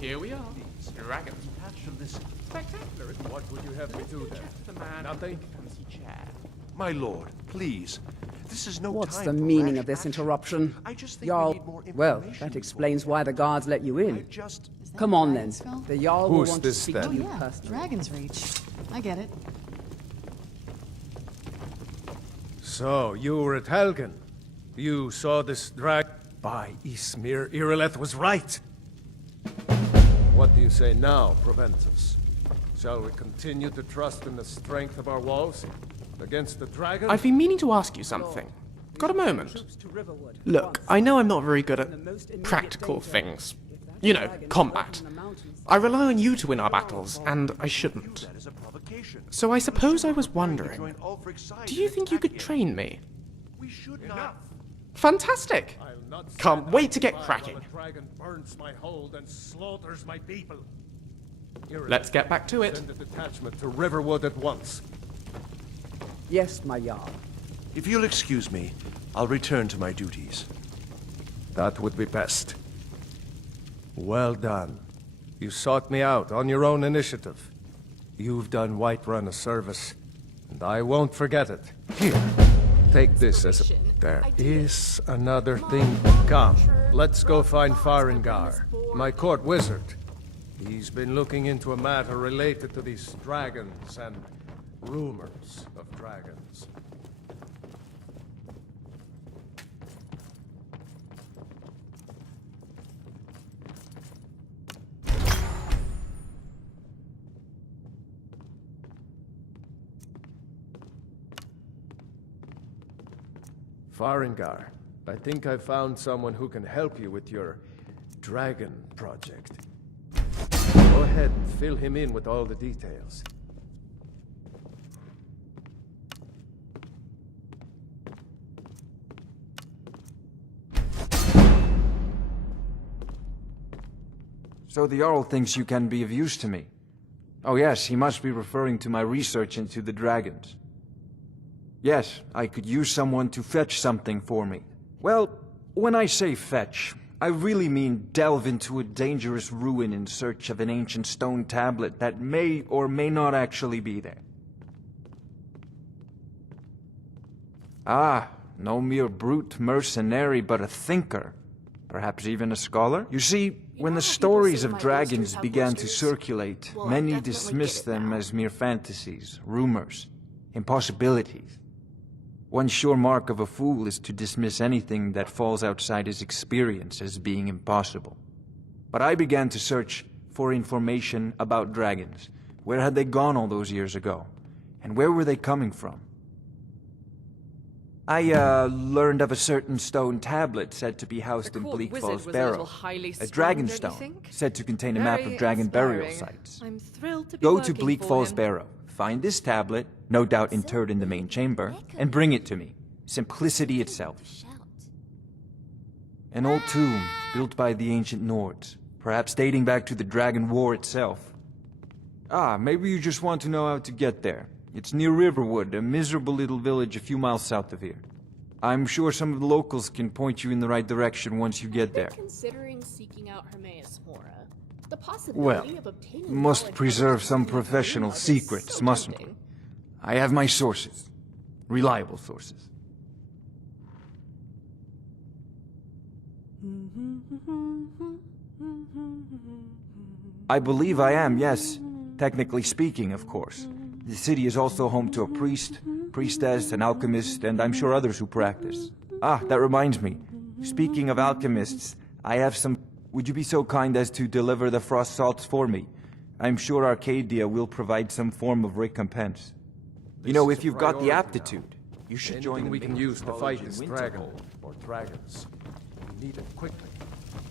Here we are. Dragons. Spectacular, isn't it? What would you have me do there? The man Nothing? fancy chair. My lord, please. This is no What's time the for meaning rash of this action. interruption? I just think we Jarl, need more well, information that explains why the guards let you in. just... Come on then. The Jarl will Who's want to this speak then? to you Yeah, personally. Dragon's Reach. I get it. So, you were at Helgen. You saw this drag... By Ysmir, Irileth was right. What do you say now, Proventus? Shall we continue to trust in the strength of our walls? Against the dragon? I've been meaning to ask you something. Got a moment? Look, I know I'm not very good at practical things. You know, combat. I rely on you to win our battles, and I shouldn't. So I suppose I was wondering, do you think you could train me? We should not. Fantastic! Can't wait to get cracking. The dragon burns my hold and slaughters my people. Let's get back to it. Send a detachment to Riverwood at once. Yes, my Jarl. If you'll excuse me, I'll return to my duties. That would be best. Well done. You sought me out on your own initiative. You've done Whiterun a service, and I won't forget it. Here, take this as a... There is another thing. Come, let's go find Farengar, my court wizard. He's been looking into a matter related to these dragons and rumors of dragons. Farengar, I think I found someone who can help you with your dragon project. Go ahead and fill him in with all the details. So the Jarl thinks you can be of use to me. Oh yes, he must be referring to my research into the dragons. Yes, I could use someone to fetch something for me. Well, when I say fetch, I really mean delve into a dangerous ruin in search of an ancient stone tablet that may or may not actually be there. Ah, no mere brute mercenary, but a thinker. Perhaps even a scholar? You see, when the stories of dragons began to circulate, many dismissed them as mere fantasies, rumors, impossibilities. One sure mark of a fool is to dismiss anything that falls outside his experience as being impossible. But I began to search for information about dragons. Where had they gone all those years ago? And where were they coming from? I learned of a certain stone tablet said to be housed in Bleak Falls Barrow. A dragon stone, said to contain a map of dragon burial sites. I'm thrilled to be Go to working Bleak for Falls him. Barrow, find this tablet, no doubt interred in the main chamber, and bring it to me. Simplicity itself. An old tomb, built by the ancient Nords, perhaps dating back to the Dragon War itself. Ah, maybe you just want to know how to get there. It's near Riverwood, a miserable little village a few miles south of here. I'm sure some of the locals can point you in the right direction once you get there. Considering seeking out Hermaeus Mora, the Well, possibility of obtaining must knowledge preserve of some the professional realm is secrets, so mustn't we? tempting. I have my sources. Reliable sources. I believe I am, yes. Technically speaking, of course. The city is also home to a priest, priestess, an alchemist, and I'm sure others who practice. Ah, that reminds me. Speaking of alchemists, I have some... Would you be so kind as to deliver the frost salts for me? I'm sure Arcadia will provide some form of recompense. You know, if you've got the aptitude, you should join we the can use to fight this Winterhold. dragon, or dragons. We need it quickly,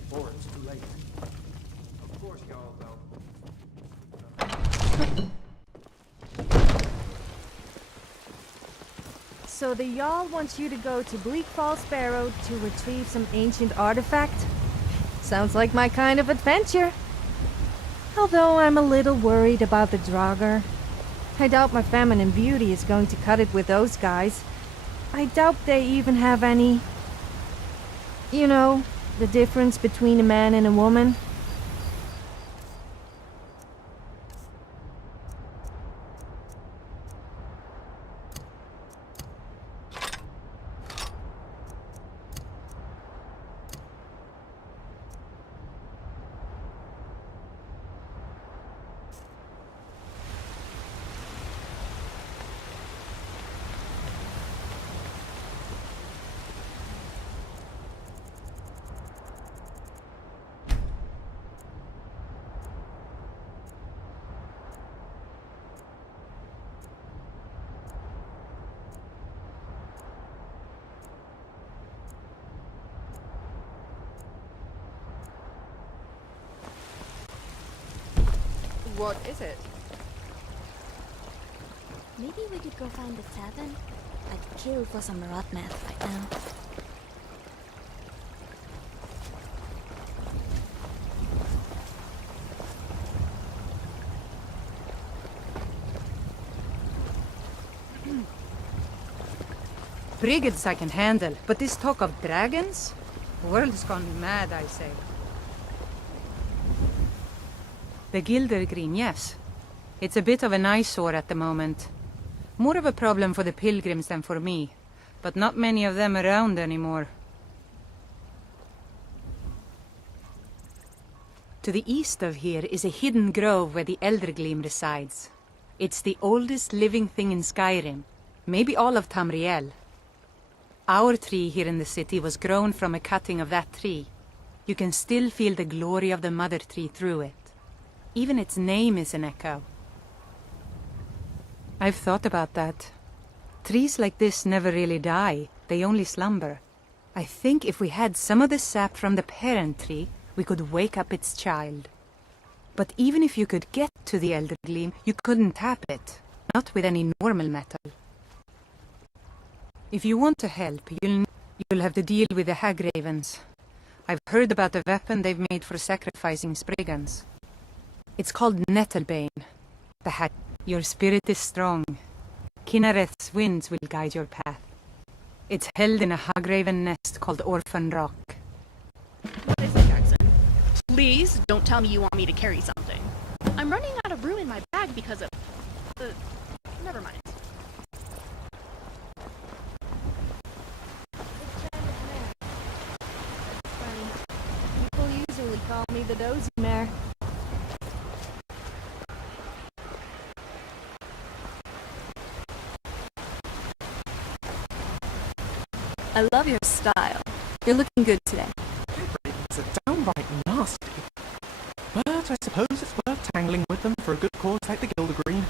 before it's too late. Of course, y'all know. So the Jarl wants you to go to Bleak Falls Barrow to retrieve some ancient artifact? Sounds like my kind of adventure. Although I'm a little worried about the Draugr. I doubt my feminine beauty is going to cut it with those guys. I doubt they even have any... You know, the difference between a man and a woman. What is it? Maybe we could go find the tavern? I'd kill for some rot meth right now. Brigands I can handle, but this talk of dragons? The world's gone mad, I say. The Gildergreen, yes. It's a bit of an eyesore at the moment. More of a problem for the pilgrims than for me, but not many of them around anymore. To the east of here is a hidden grove where the Eldergleam resides. It's the oldest living thing in Skyrim, maybe all of Tamriel. Our tree here in the city was grown from a cutting of that tree. You can still feel the glory of the mother tree through it. Even its name is an echo. I've thought about that. Trees like this never really die, they only slumber. I think if we had some of the sap from the parent tree, we could wake up its child. But even if you could get to the Eldergleam, you couldn't tap it, not with any normal metal. If you want to help, you'll have to deal with the Hagravens. I've heard about the weapon they've made for sacrificing Spriggans. It's called Nettlebane. The Hag. Your spirit is strong. Kinnereth's winds will guide your path. It's held in a Hagraven nest called Orphan Rock. What is it, Jackson? Please don't tell me you want me to carry something. I'm running out of room in my bag because of... never mind. People usually call me the dozy mare. I love your style. You're looking good today. It's a downright nasty. But I suppose it's worth tangling with them for a good cause like the Gildergreen.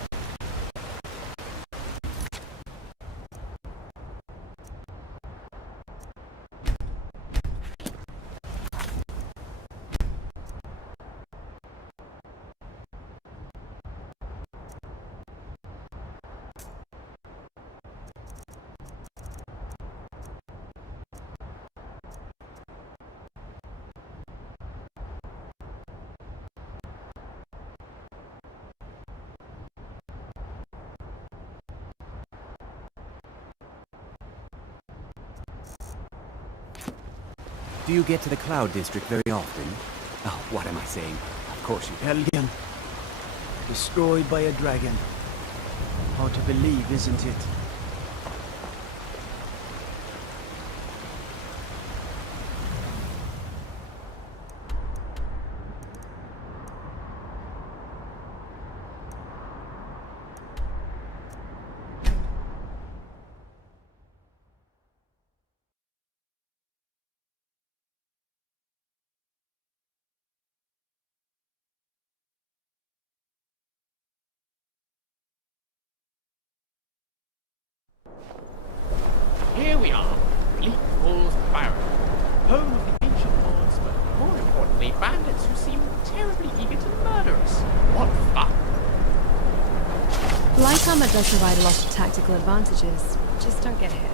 Do you get to the Cloud District very often? Oh, what am I saying? Of course you do. Helgen. Destroyed by a dragon. Hard to believe, isn't it? we are, Bleak Falls Barrow, home of the ancient lords, but more importantly, bandits who seem terribly eager to murder us. What fun! Light armor does provide a lot of tactical advantages, just don't get hit.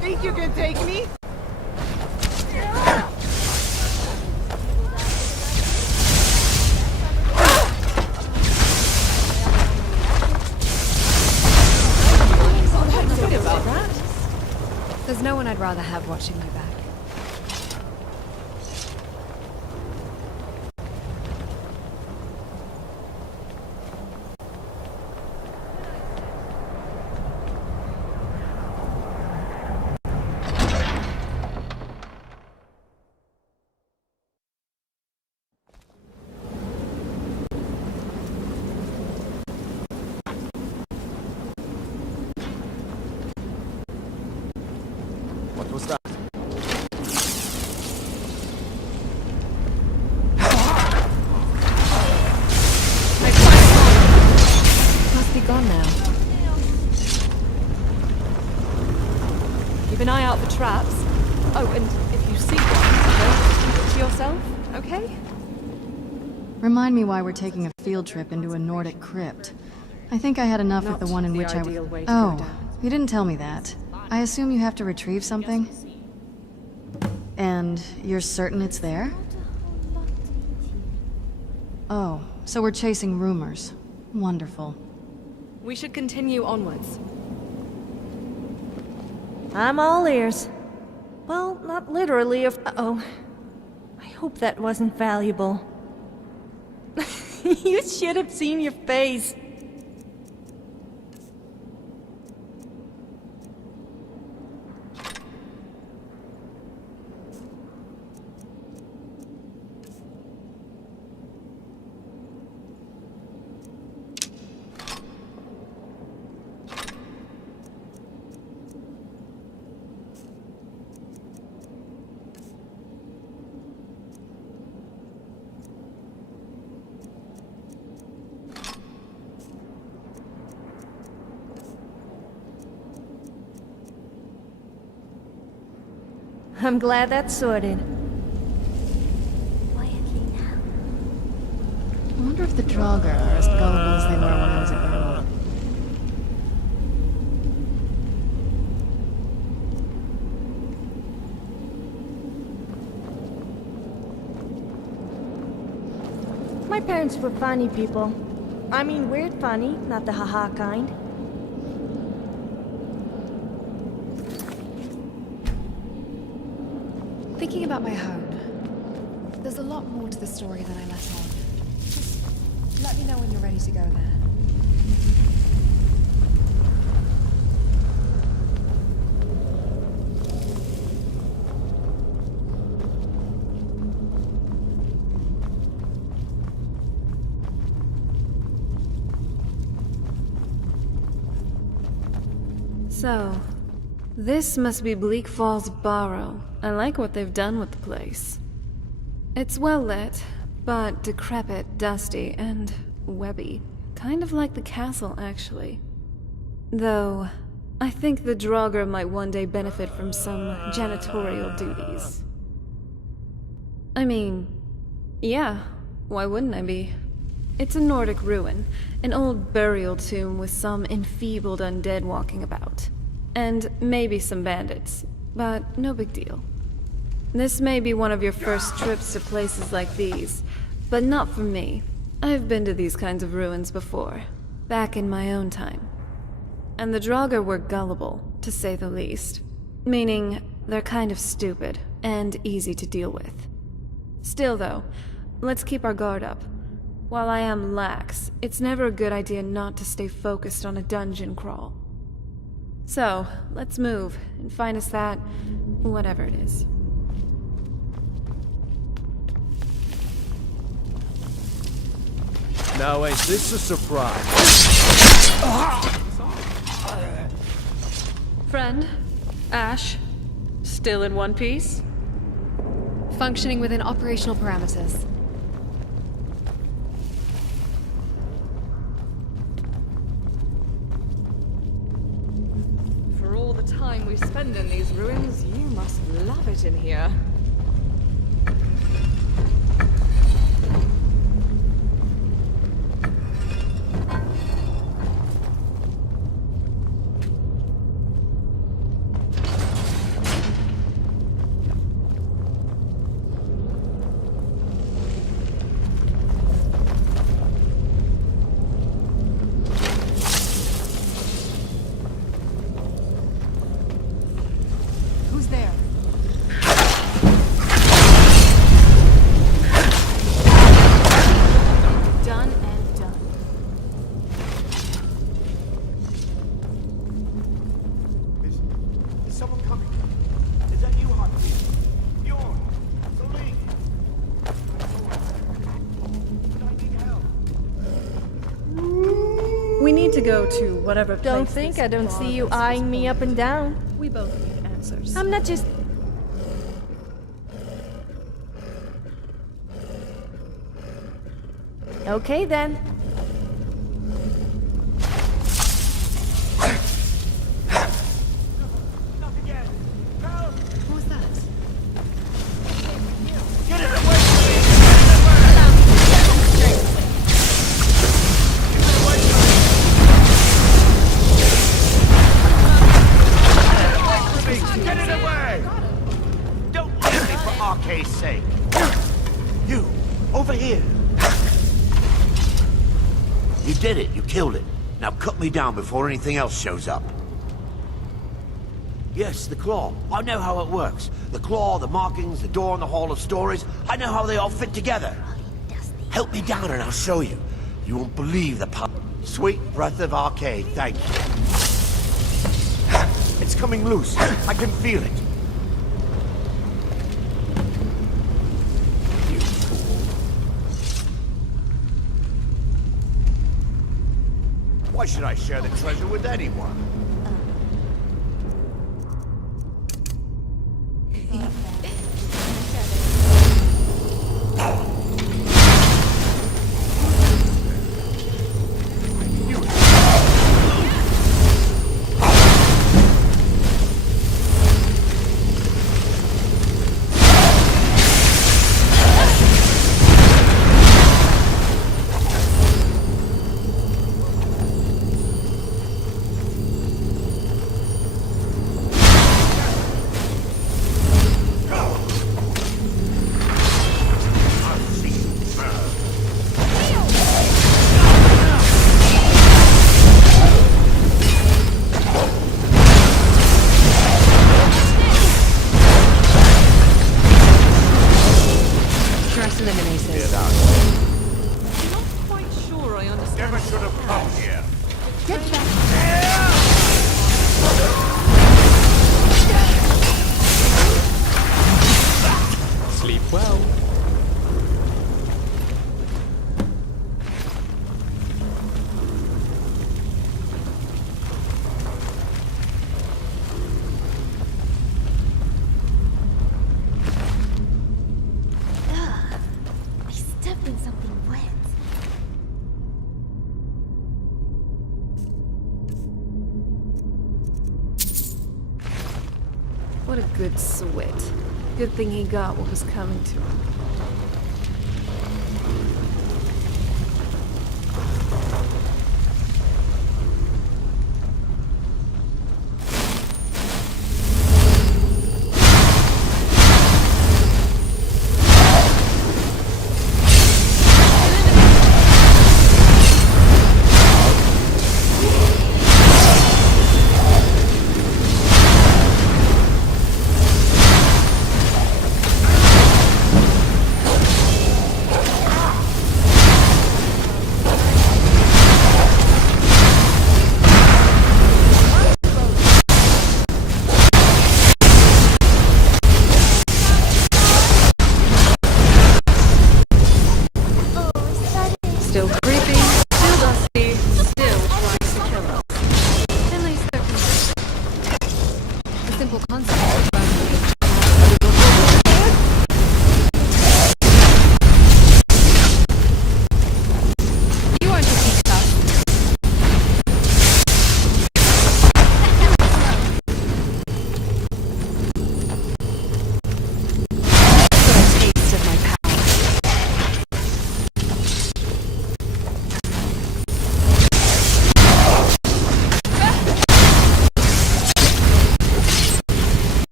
Think you can take me? There's no one I'd rather have watching my back. What was that? Must be gone now. Keep an eye out for traps. Oh, and if you see one, don't keep it to yourself, okay? Remind me why we're taking a field trip into a Nordic crypt. I think I had enough with the one in which I was. Oh, you didn't tell me that. I assume you have to retrieve something? And you're certain it's there? Oh, so we're chasing rumors. Wonderful. We should continue onwards. I'm all ears. Well, not literally, uh-oh. I hope that wasn't valuable. You should have seen your face. I'm glad that's sorted. I wonder if the Draugr are as gullible as they were when I was a girl. My parents were funny people. I mean weird funny, not the haha kind. Thinking about my home, there's a lot more to the story than I let on. Just let me know when you're ready to go there. So, this must be Bleak Falls Barrow. I like what they've done with the place. It's well lit, but decrepit, dusty, and webby. Kind of like the castle, actually. Though, I think the Draugr might one day benefit from some janitorial duties. I mean, yeah, why wouldn't I be? It's a Nordic ruin, an old burial tomb with some enfeebled undead walking about. And maybe some bandits, but no big deal. This may be one of your first trips to places like these, but not for me. I've been to these kinds of ruins before, back in my own time. And the Draugr were gullible, to say the least. Meaning, they're kind of stupid, and easy to deal with. Still though, let's keep our guard up. While I am lax, it's never a good idea not to stay focused on a dungeon crawl. So, let's move, and find us that... whatever it is. Now ain't this a surprise? Friend? Ash? Still in one piece? Functioning within operational parameters. For all the time we spend in these ruins, you must love it in here. Who's there? Done and done. Is someone coming? Is that you, Heartbeat? Bjorn? Celine? I need help. We need to go to whatever place. Don't think I don't see you eyeing me up and down. We both need answers. I'm not just... Okay then. What was that? Get it away from me! Get it away! Don't leave me for Arcade's sake. You, over here. You did it. You killed it. Now cut me down before anything else shows up. Yes, the claw. I know how it works. The claw, the markings, the door in the Hall of Stories. I know how they all fit together. Help me down and I'll show you. You won't believe the power. Sweet breath of Arcade, thank you. It's coming loose. I can feel it. You fool. Why should I share the treasure with anyone? What a good swit. Good thing he got what was coming to him.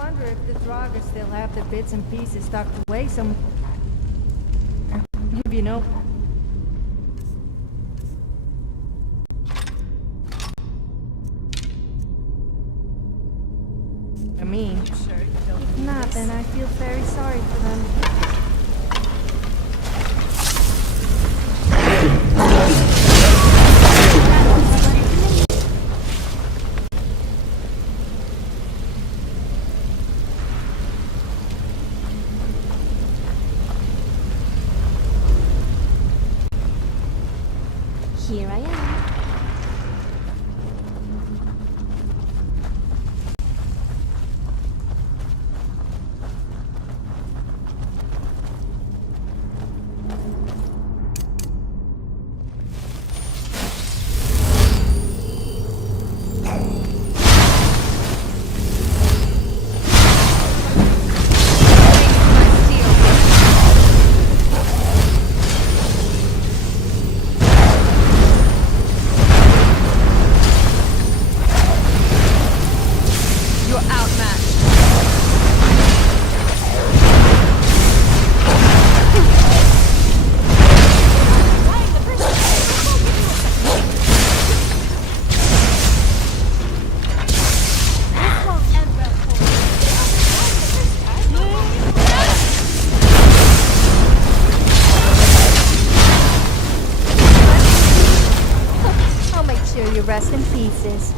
wonder if the Draugr still have the bits and pieces tucked away some... If you know... I mean, if not, then I feel very sorry for them. Here I am. You rest in pieces.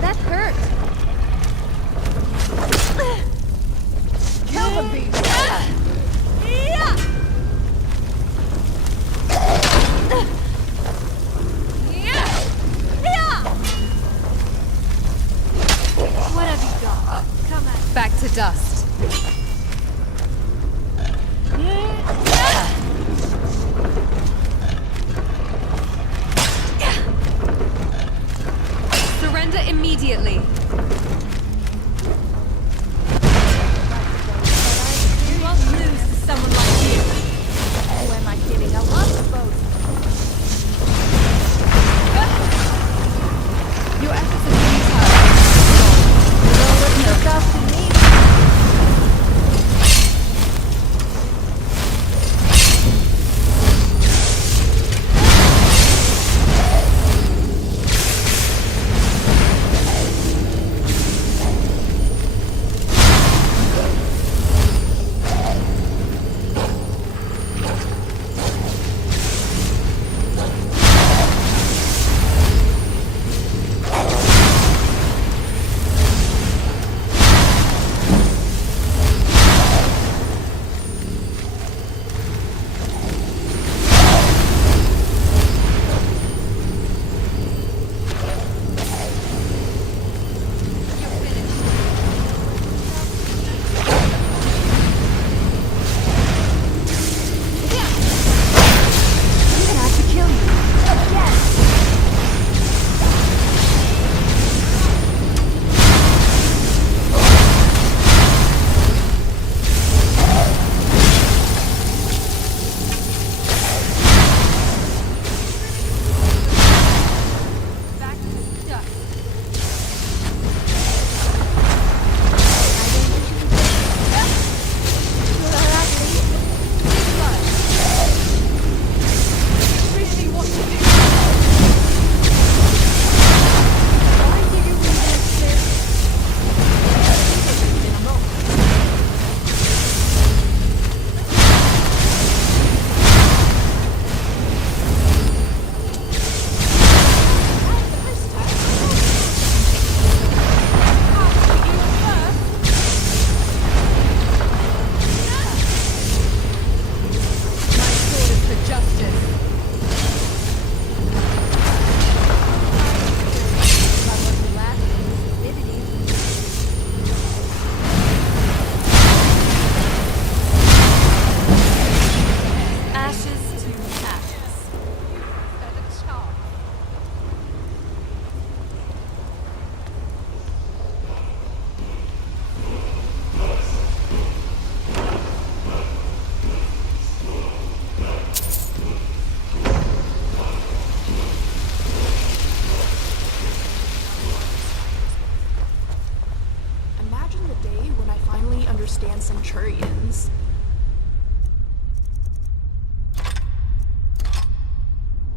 That hurt. Kill the beast. What have you got? Come at me. Back to dust. Surrender immediately. You won't lose to someone like you. Who am I kidding? I love both. Your efforts are futile. Look after me.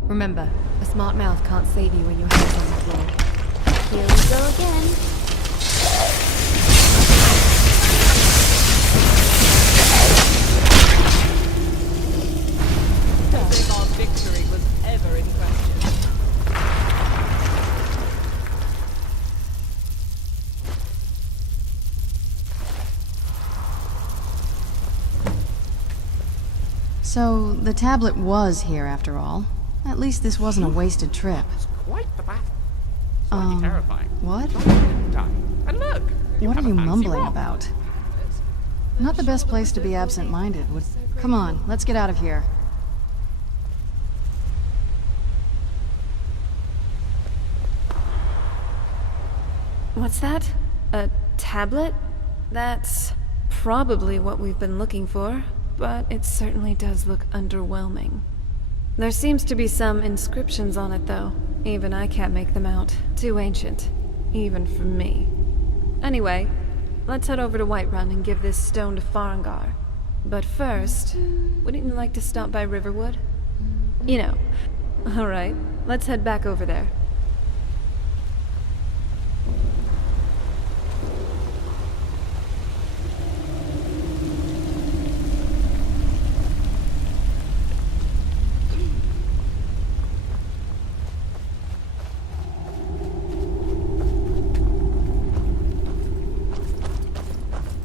Remember, a smart mouth can't save you when your head's on the floor. Here we go again. As if our victory was ever in question. So, the tablet was here after all. At least this wasn't a wasted trip. Quite the battle. Slightly terrifying. What? And look! What are have a you fancy mumbling rock. about? Not the best place to be absent-minded. Come on, let's get out of here. What's that? A tablet? That's probably what we've been looking for, but it certainly does look underwhelming. There seems to be some inscriptions on it, though. Even I can't make them out. Too ancient. Even for me. Anyway, let's head over to Whiterun and give this stone to Farengar. But first, wouldn't you like to stop by Riverwood? You know. Alright, let's head back over there.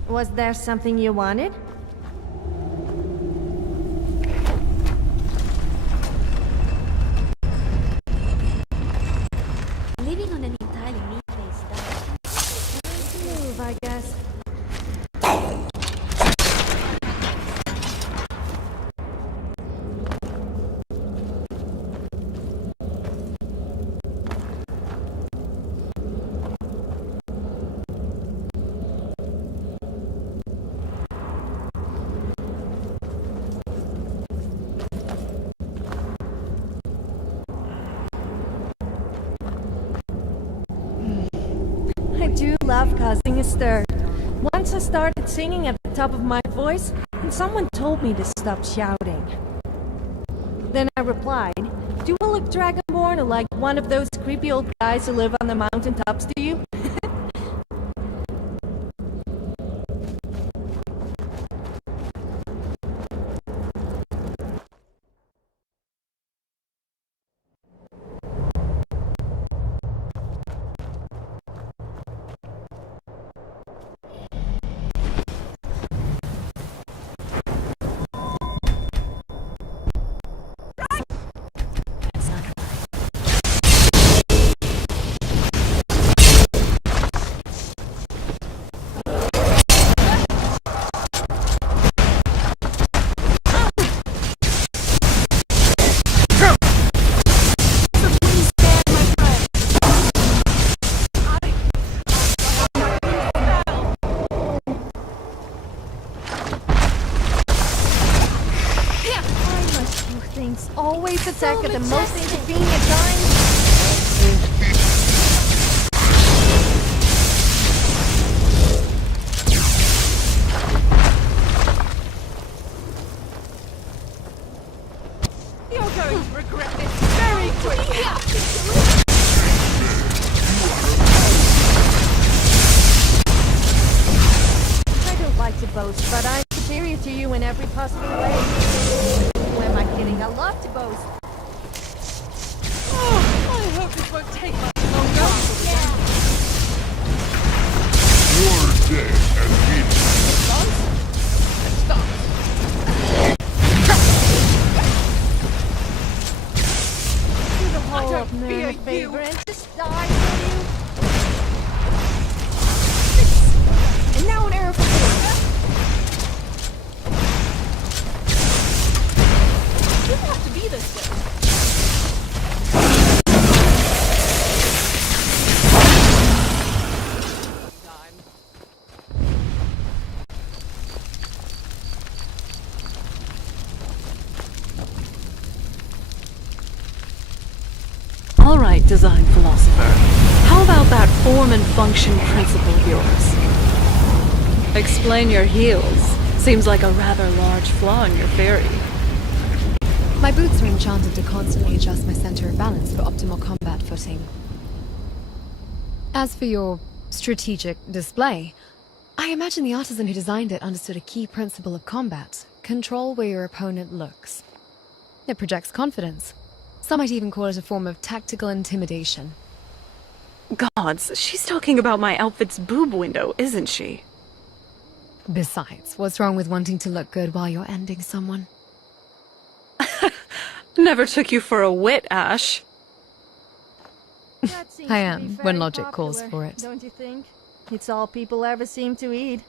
Was there something you wanted? Living on an entirely new place does Move, I guess. I do love causing a stir. Once I started singing at the top of my voice, and someone told me to stop shouting. Then I replied, "Do I look Dragonborn or like one of those creepy old guys who live on the mountaintops to you?" Always attack at the most inconvenient times. You're going to regret this very quickly. I don't like to boast, but I'm superior to you in every possible way. Who am I kidding? I love to boast. Oh, I hope this won't take much longer. You're dead and beaten. Stop. Do the whole I of don't me fear a favor you. and just die, will you? And now an arrow for you. It didn't have to be this way. All right, design philosopher. How about that form and function principle of yours? Explain your heels. Seems like a rather large flaw in your theory. My boots are enchanted to constantly adjust my center of balance for optimal combat footing. As for your strategic display, I imagine the artisan who designed it understood a key principle of combat: control where your opponent looks. It projects confidence. Some might even call it a form of tactical intimidation. Gods, she's talking about my outfit's boob window, isn't she? Besides, what's wrong with wanting to look good while you're ending someone? Never took you for a wit, Ash. I am, when logic calls for it. Don't you think? It's all people ever seem to eat.